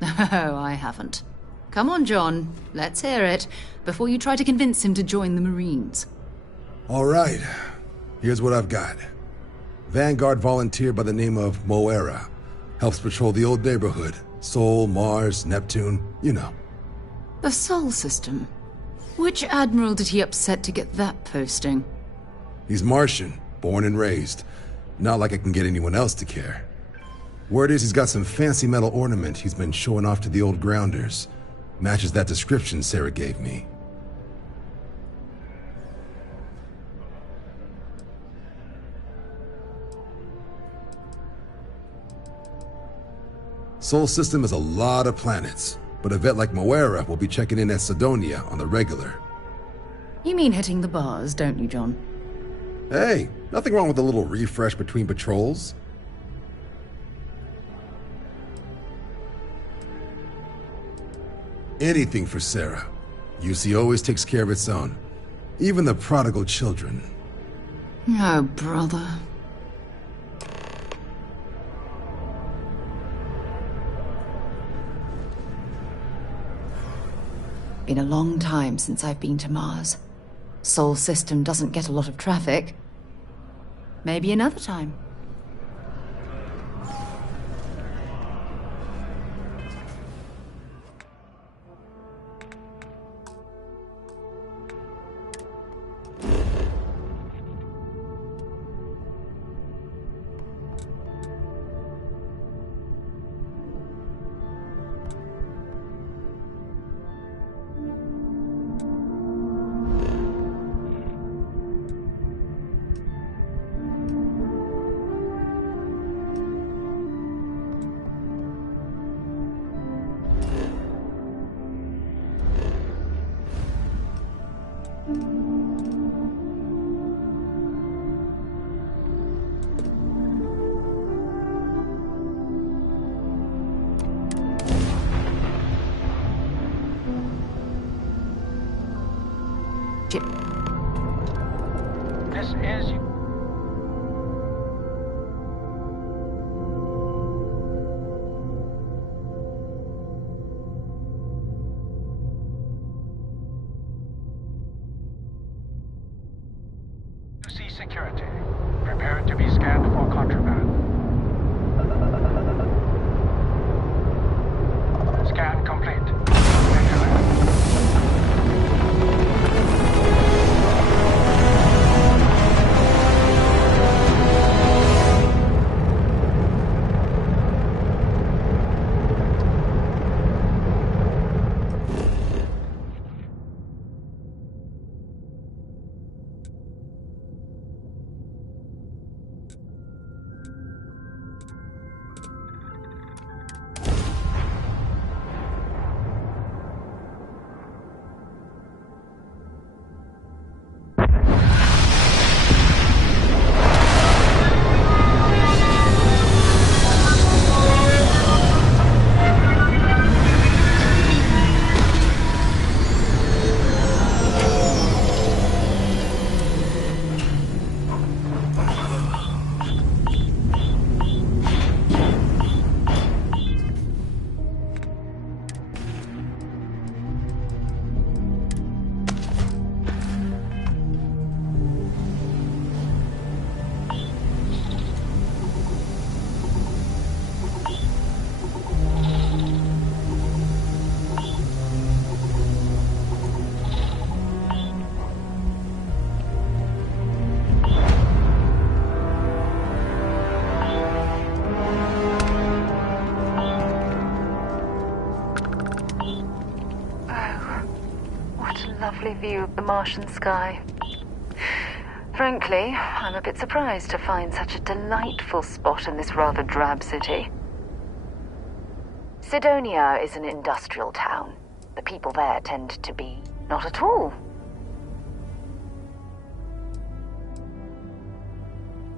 Oh, I haven't. Come on, John. Let's hear it, before you try to convince him to join the Marines. All right. Here's what I've got. Vanguard volunteer by the name of Moira. Helps patrol the old neighborhood. Sol, Mars, Neptune, you know. The Sol system. Which admiral did he upset to get that posting? He's Martian, born and raised. Not like I can get anyone else to care. Word is he's got some fancy metal ornament he's been showing off to the old grounders. Matches that description Sarah gave me. Sol system has a lot of planets, but a vet like Moera will be checking in at Sidonia on the regular. You mean hitting the bars, don't you, John? Hey, nothing wrong with a little refresh between patrols. Anything for Sarah. UC always takes care of its own. Even the prodigal children. Oh, brother. Been a long time since I've been to Mars. Sol system doesn't get a lot of traffic. Maybe another time. This is... UC security. Prepare to be scanned for contraband. Scan complete. Lovely view of the Martian sky. Frankly, I'm a bit surprised to find such a delightful spot in this rather drab city. Sidonia is an industrial town. The people there tend to be not at all.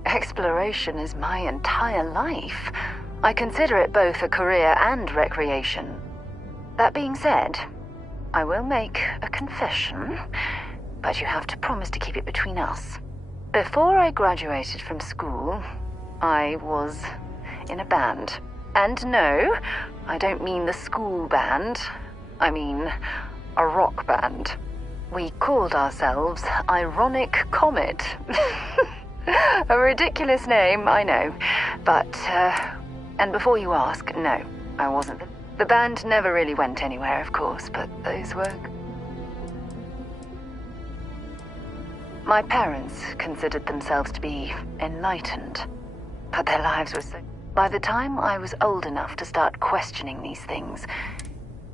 Exploration is my entire life. I consider it both a career and recreation. That being said, I will make a confession, but you have to promise to keep it between us. Before I graduated from school, I was in a band. And no, I don't mean the school band. I mean a rock band. We called ourselves Ironic Comet. A ridiculous name, I know. But, and before you ask, no, I wasn't. The band never really went anywhere, of course, but those were... My parents considered themselves to be enlightened, but their lives were so... By the time I was old enough to start questioning these things,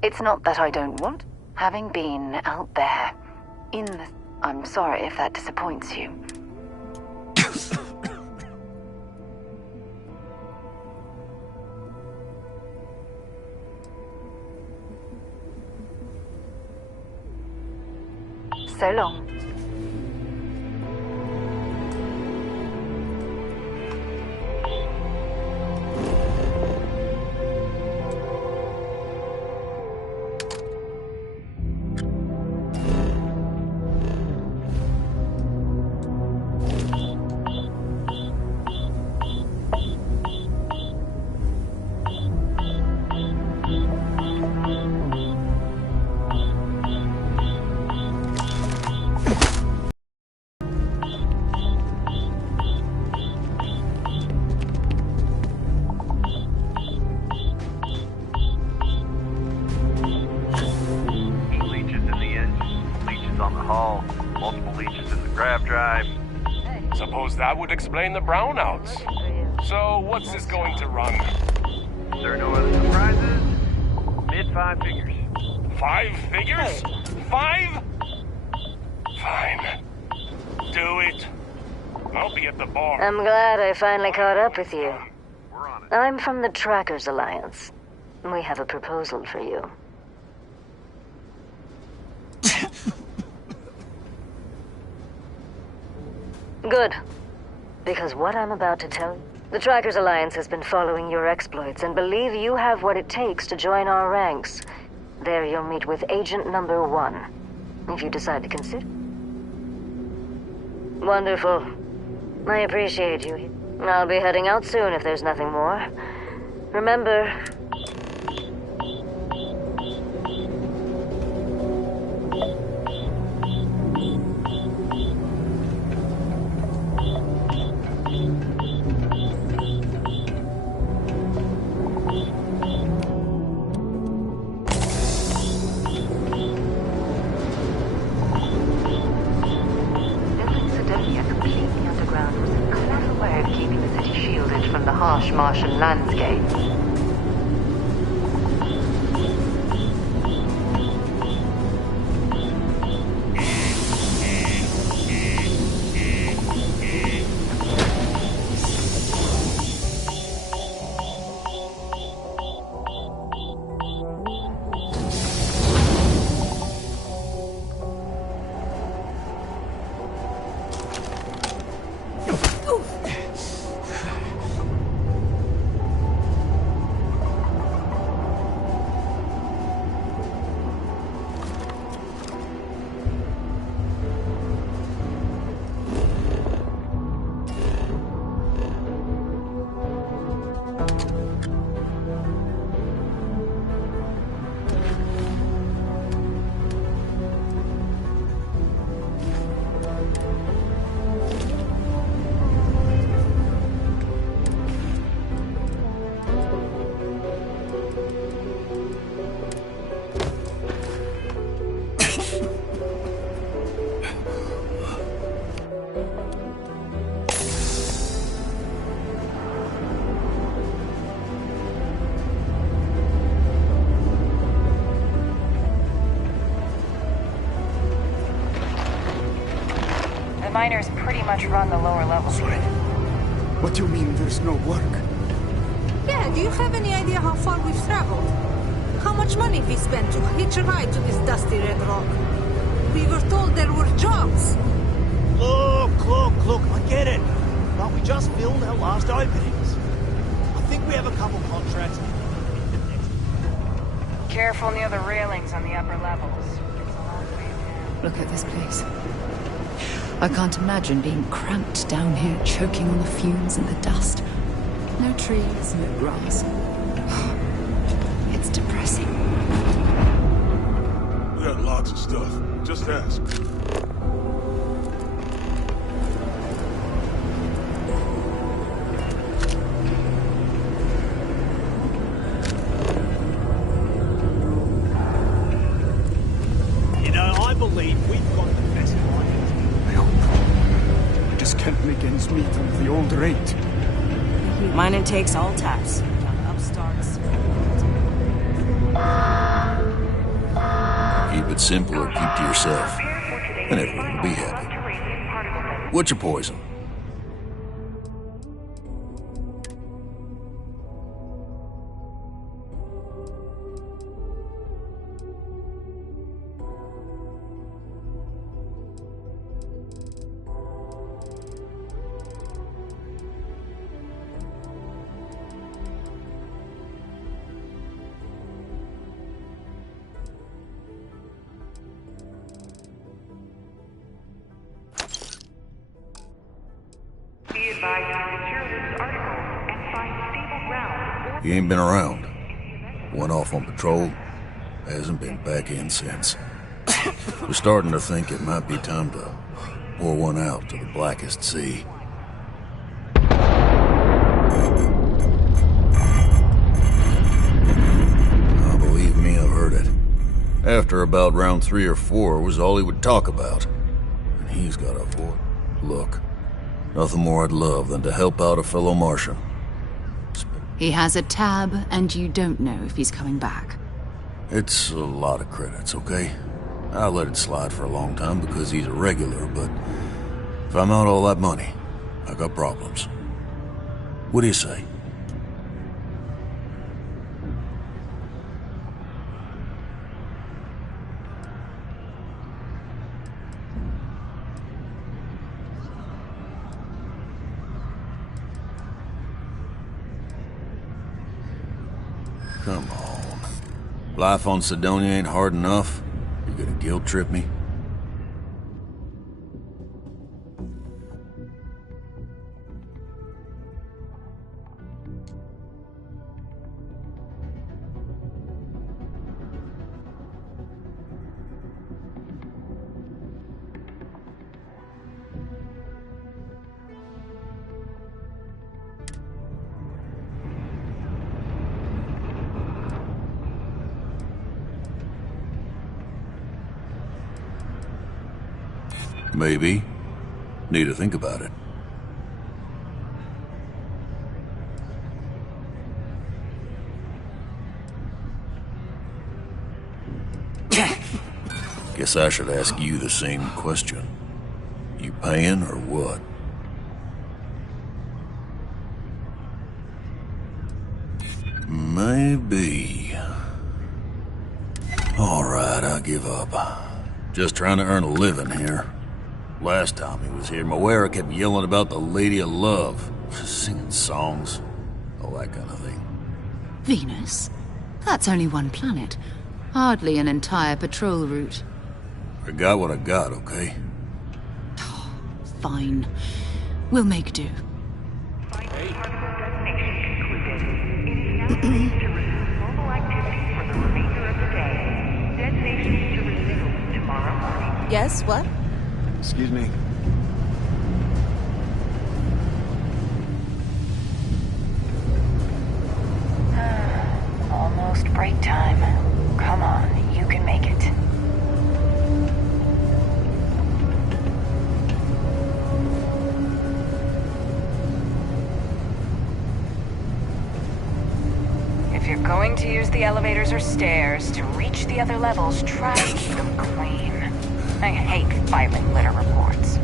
it's not that I don't want, having been out there, in the... I'm sorry if that disappoints you. So long. Suppose that would explain the brownouts. So, what's this going to run? There are no other surprises? Mid-5 figures. 5 figures? 5? Fine. Do it. I'll be at the bar. I'm glad I finally caught up with you. I'm from the Trackers Alliance. We have a proposal for you. Good. Because what I'm about to tell you, the Trackers Alliance has been following your exploits and believe you have what it takes to join our ranks. There you'll meet with Agent Number 1, if you decide to consider. Wonderful. I appreciate you. I'll be heading out soon if there's nothing more. Remember... Martian landscape. Miners pretty much run the lower levels. What do you mean there's no work? Yeah, do you have any idea how far we've traveled? How much money we spent to hitch a ride to this dusty red rock? We were told there were jobs. Look, I get it. But we just filled our last openings. I think we have a couple contracts. Careful near the railings on the upper levels. It's a long way down. Look at this place. I can't imagine being cramped down here, choking on the fumes and the dust. No trees, no grass. It's depressing. We got lots of stuff. Just ask. You know, I believe we've got the best miners. I hope. I just can't make ends meet under the old rate. Mining takes all types. Down to upstarts. Keep it simple or keep to yourself, and everyone will be happy. What's your poison? He ain't been around. Went off on patrol. Hasn't been back in since. We're starting to think it might be time to pour one out to the blackest sea. Oh, believe me, I've heard it. After about round 3 or 4 was all he would talk about. And he's got a voice. Look, nothing more I'd love than to help out a fellow Martian. He has a tab, and you don't know if he's coming back. It's a lot of credits, okay? I let it slide for a long time because he's a regular, but if I'm out all that money, I got problems. What do you say? Come on. Life on Sidonia ain't hard enough. You gonna guilt trip me? Maybe. Need to think about it. Guess I should ask you the same question. You paying or what? Maybe. Alright, I give up. Just trying to earn a living here. Last time he was here, Moira kept yelling about the Lady of Love, singing songs, all that kind of thing. Venus? That's only one planet. Hardly an entire patrol route. I got what I got, okay? Fine. We'll make do. Yes, what? Excuse me. Almost break time. Come on, you can make it. If you're going to use the elevators or stairs to reach the other levels, try to keep them clean. I hate filing litter reports.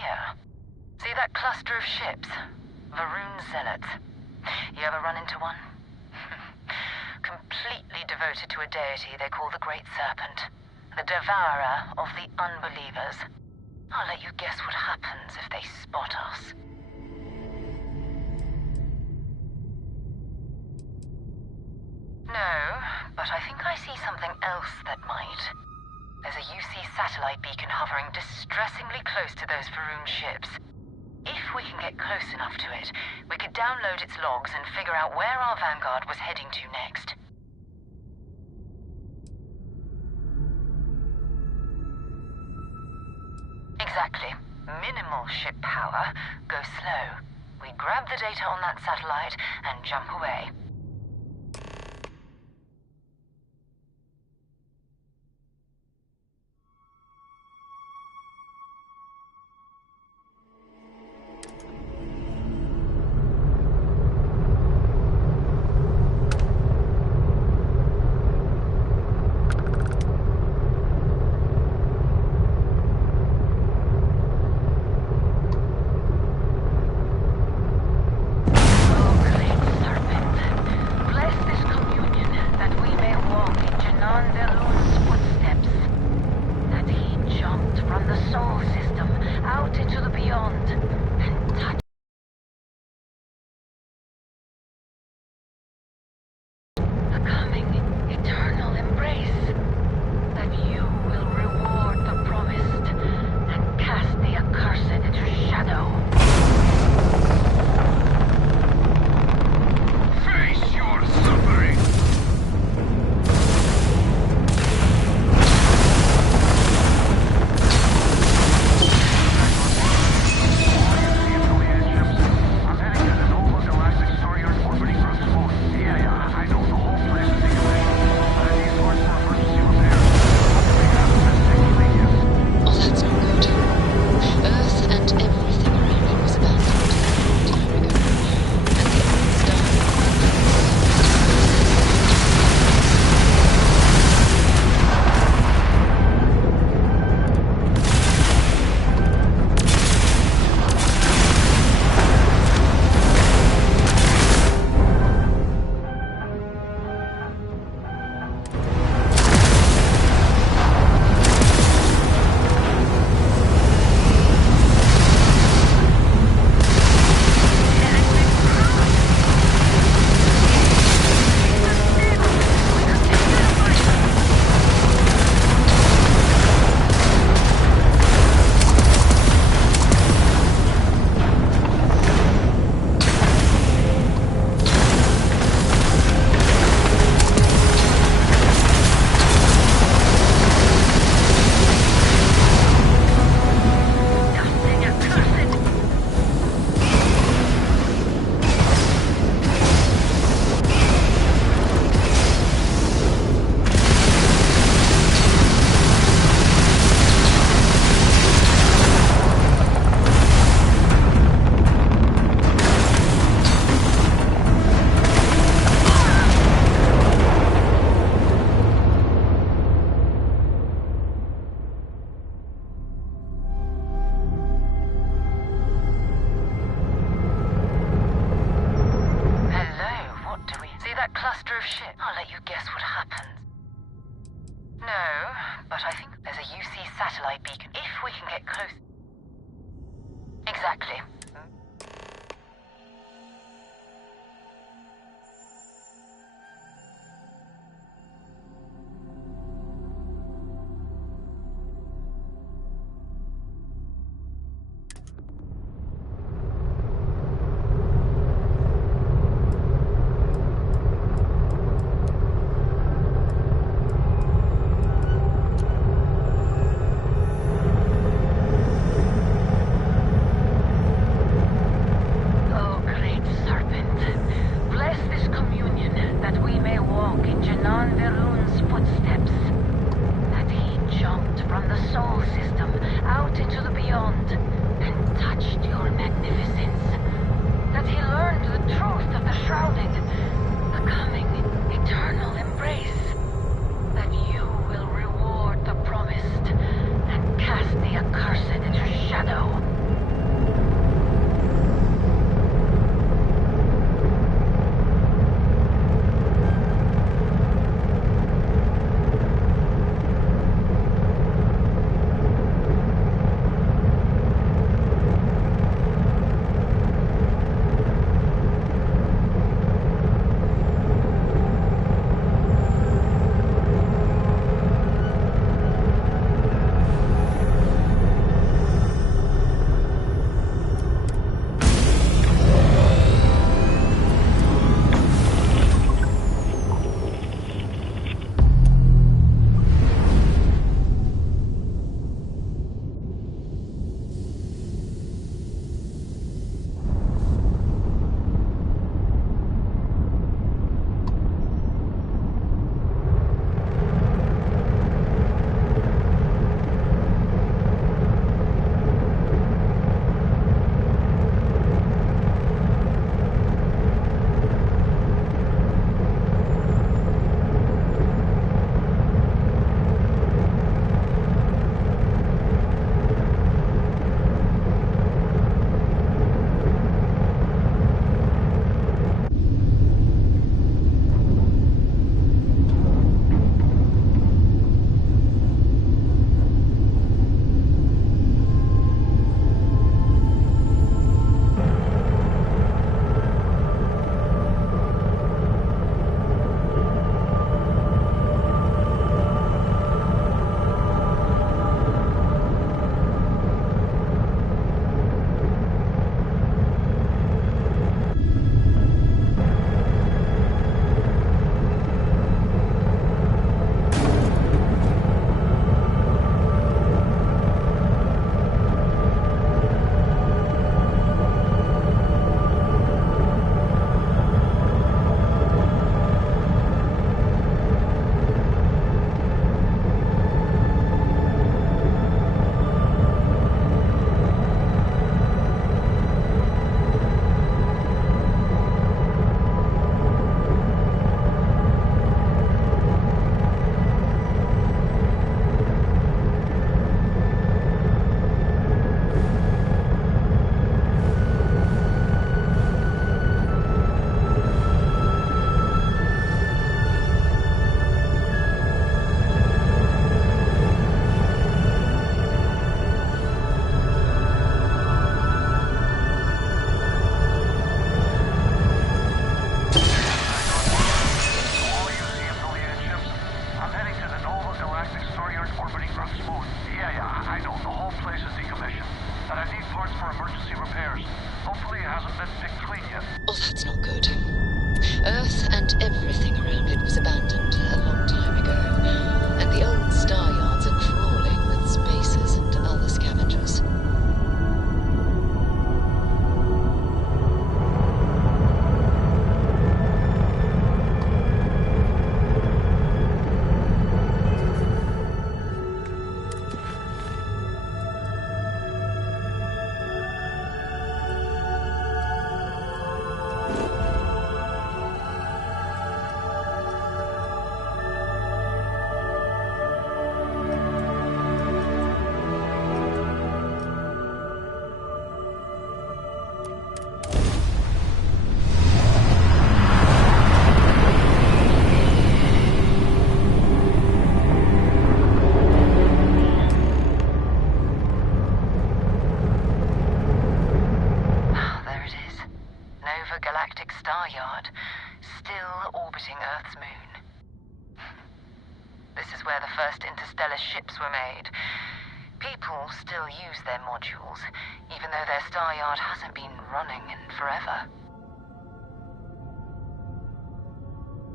here. See that cluster of ships? Varun Zealots. You ever run into one? Completely devoted to a deity they call the Great Serpent. The devourer of the unbelievers. I'll let you guess what happens if they spot us. No, but I think I see something else that might. There's a UC satellite beacon hovering distressingly close to those Varun ships. If we can get close enough to it, we could download its logs and figure out where our vanguard was heading to next. Exactly. Minimal ship power. Go slow. We grab the data on that satellite and jump away. Exactly. escorts for emergency repairs. Hopefully it hasn't been picked clean yet. Oh, that's not good. Earth and everything around it was abandoned a long time ago, and the old star yards are crawling with spacers and other scavengers.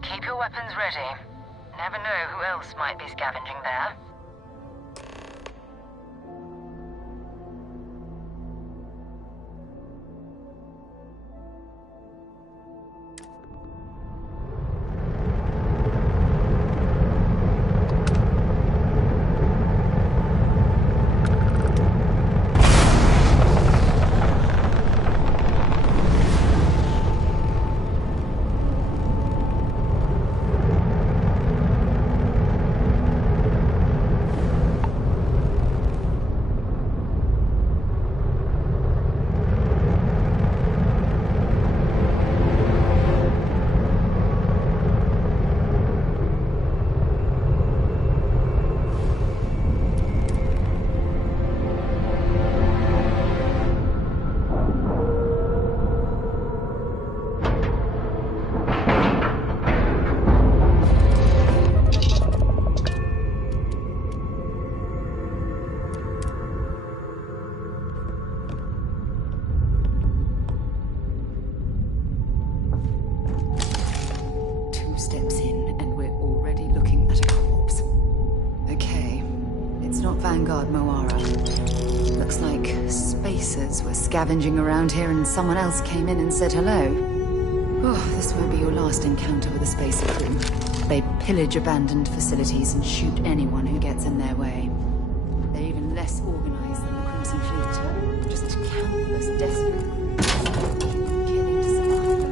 Keep your weapons ready. Never know who else might be scavenging there. Steps in, and we're already looking at a corpse. Okay, it's not Vanguard Moara. Looks like spacers were scavenging around here and someone else came in and said hello. Oh, this won't be your last encounter with a spacer crew. They pillage abandoned facilities and shoot anyone who gets in their way. They're even less organized than the Crimson Fleet. Just countless desperate crews, killing to survive.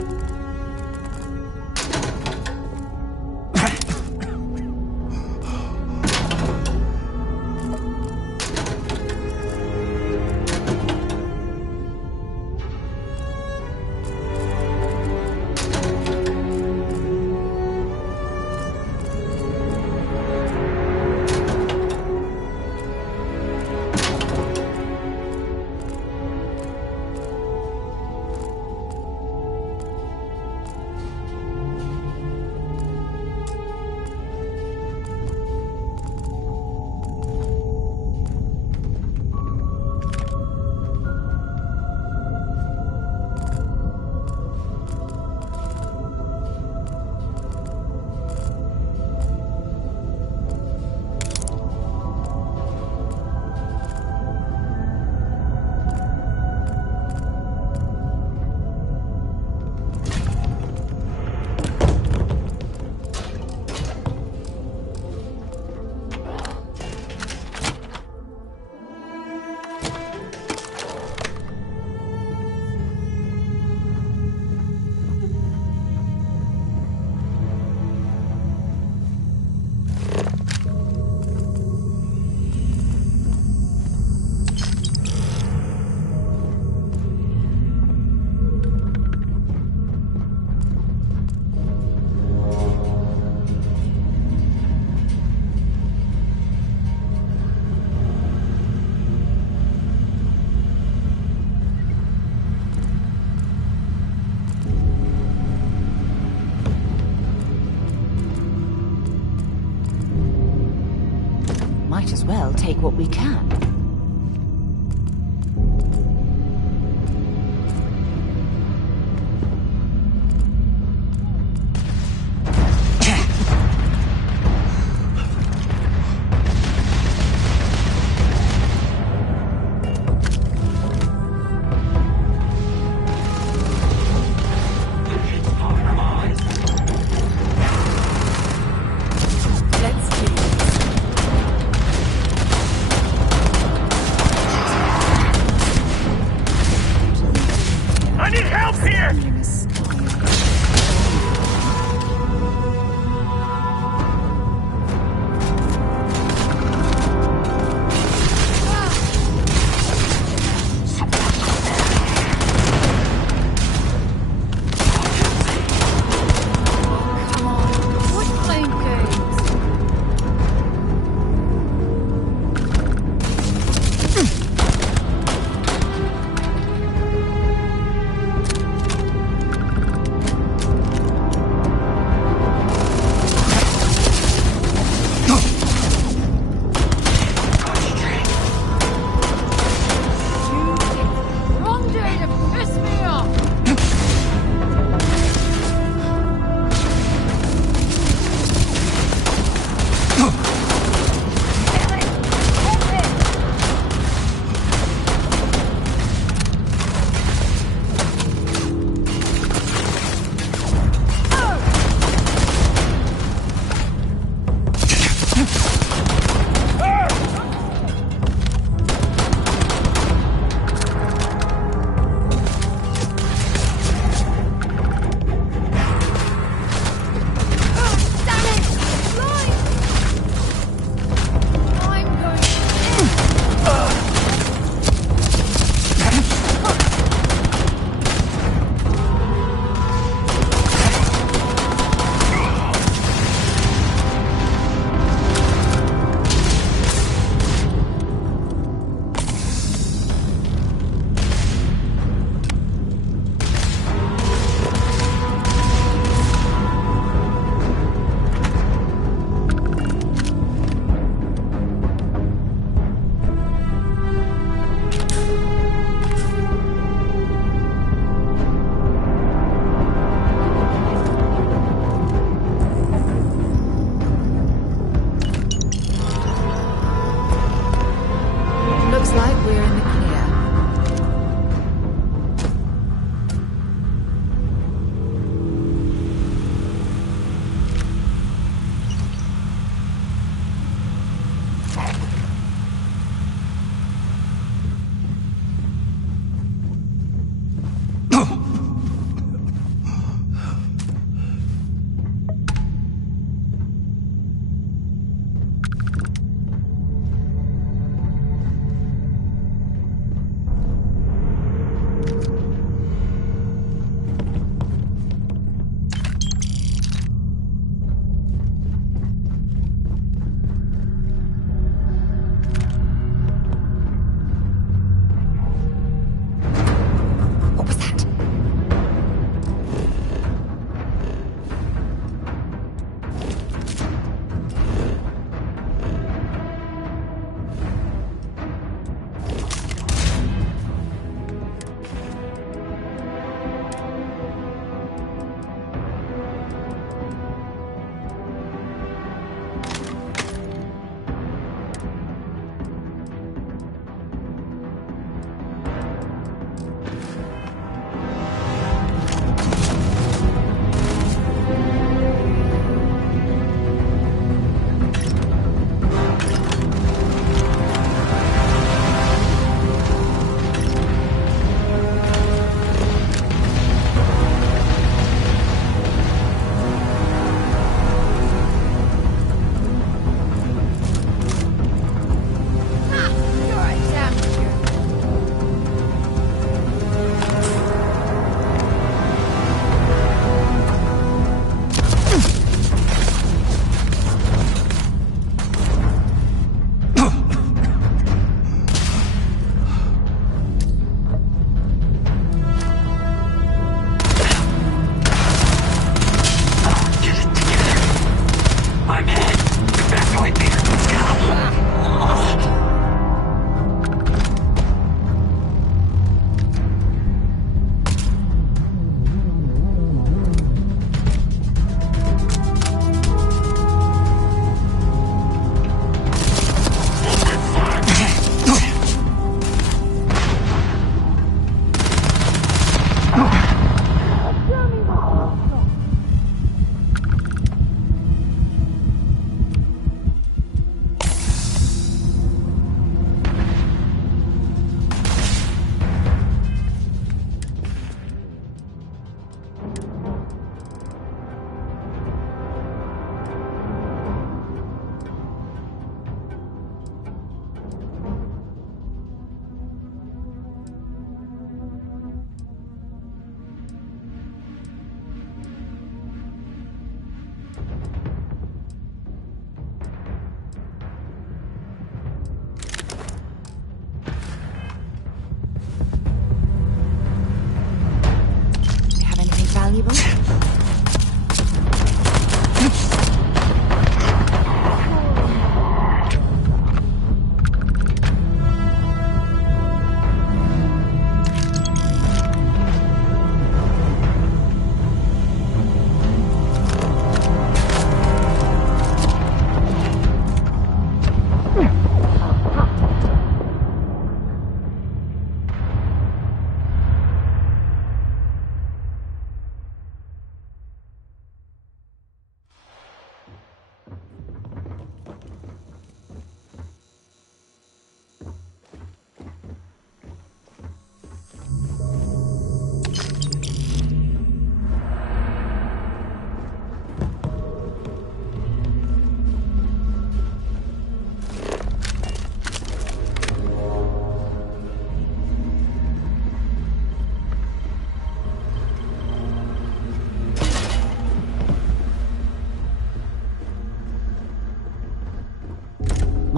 Might as well take what we can. need help here!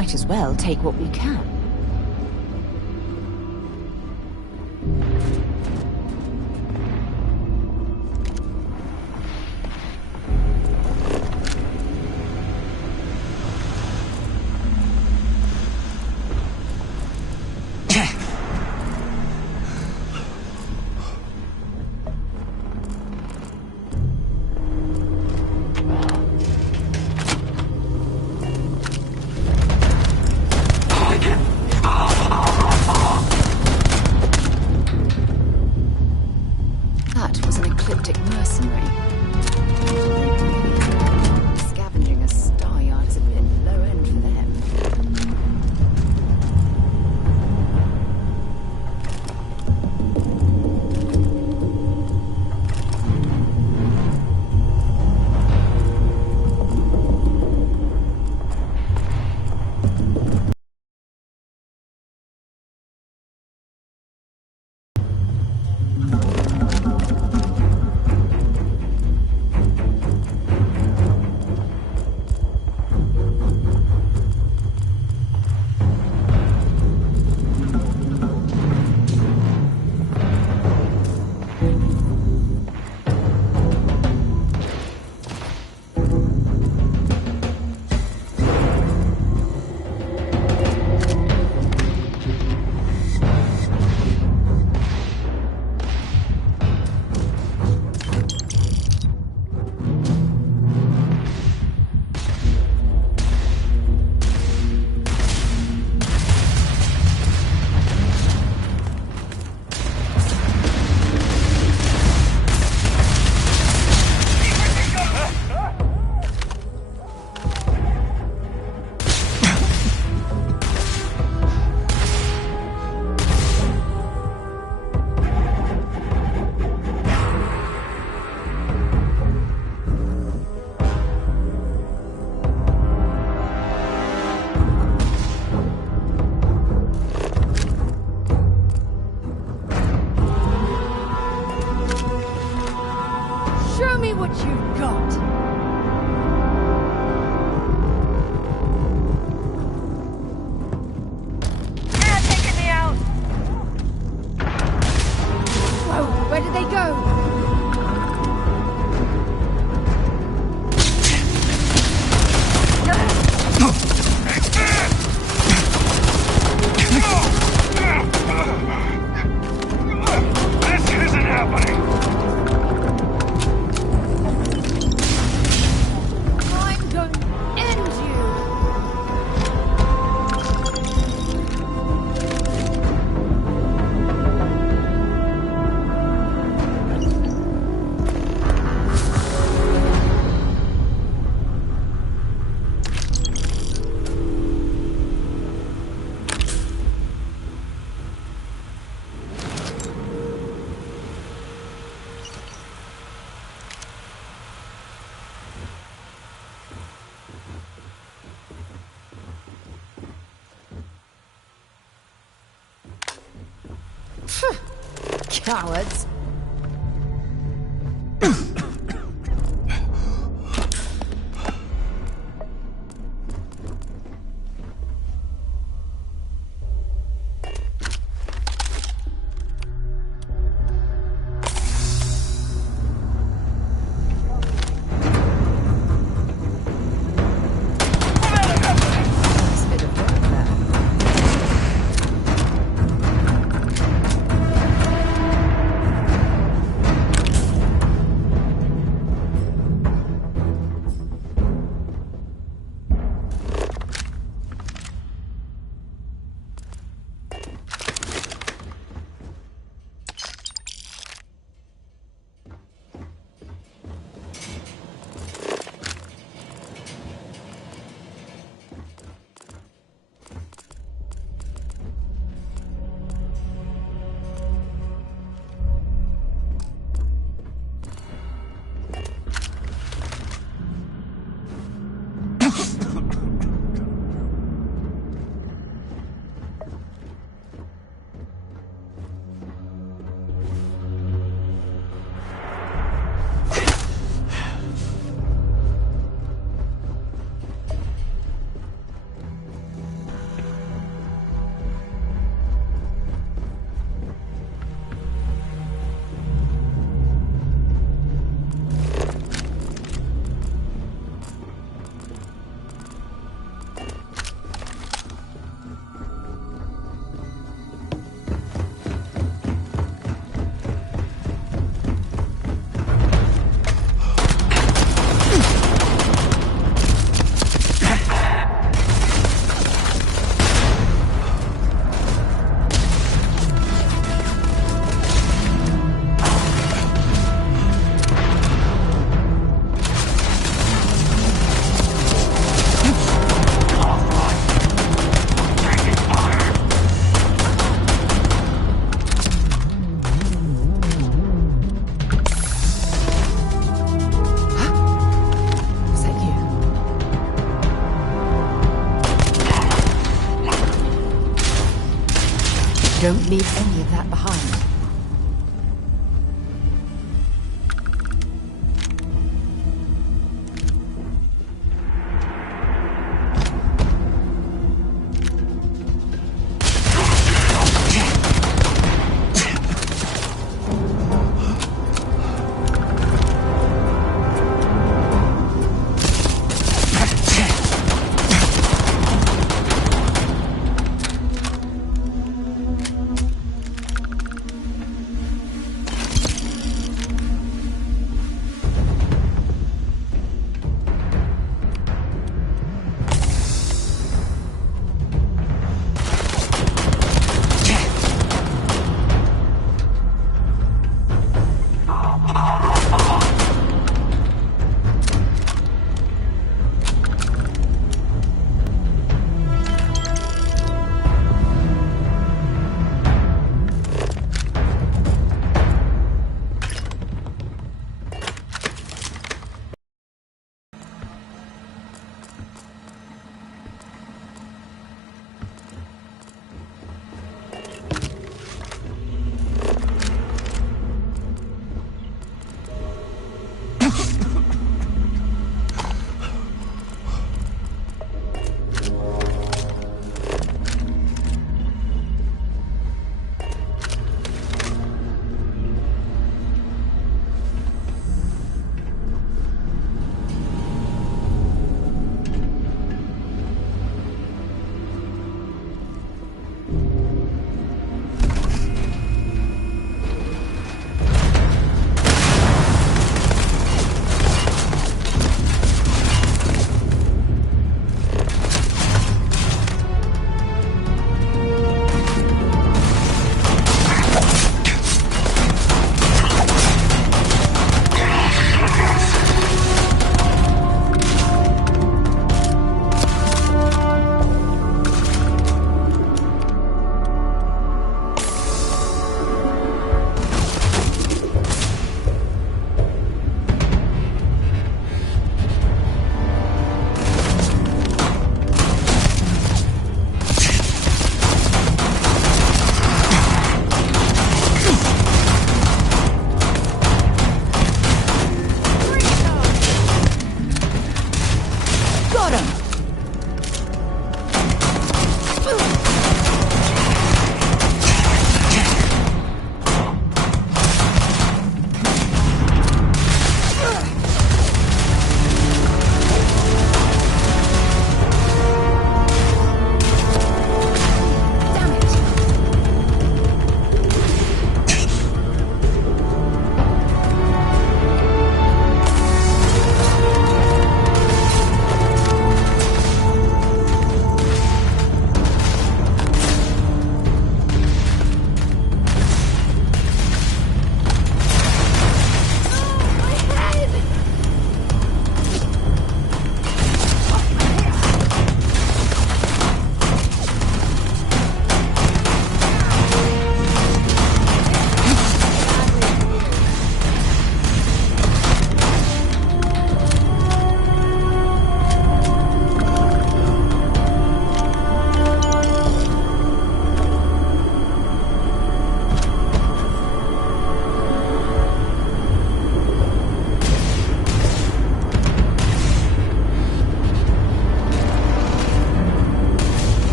might as well take what we can. Cowards. Don't leave any of that behind.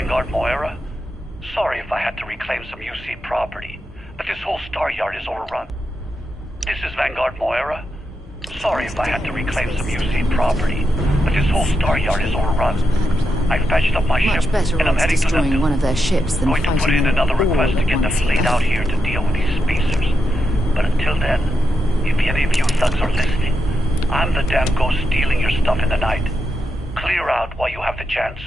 Vanguard Moira. Sorry if I had to reclaim some UC property, but this whole star yard is overrun. This is Vanguard Moira. Sorry if I had to reclaim some UC property, but this whole star yard is overrun. I've patched up my Much ship, better and I'm odds heading to destroying them. one of their ships than Going to put in another request to get the fleet out here to deal with these spacers. But until then, if any of you thugs are listening, I'm the damn ghost stealing your stuff in the night. Clear out while you have the chance.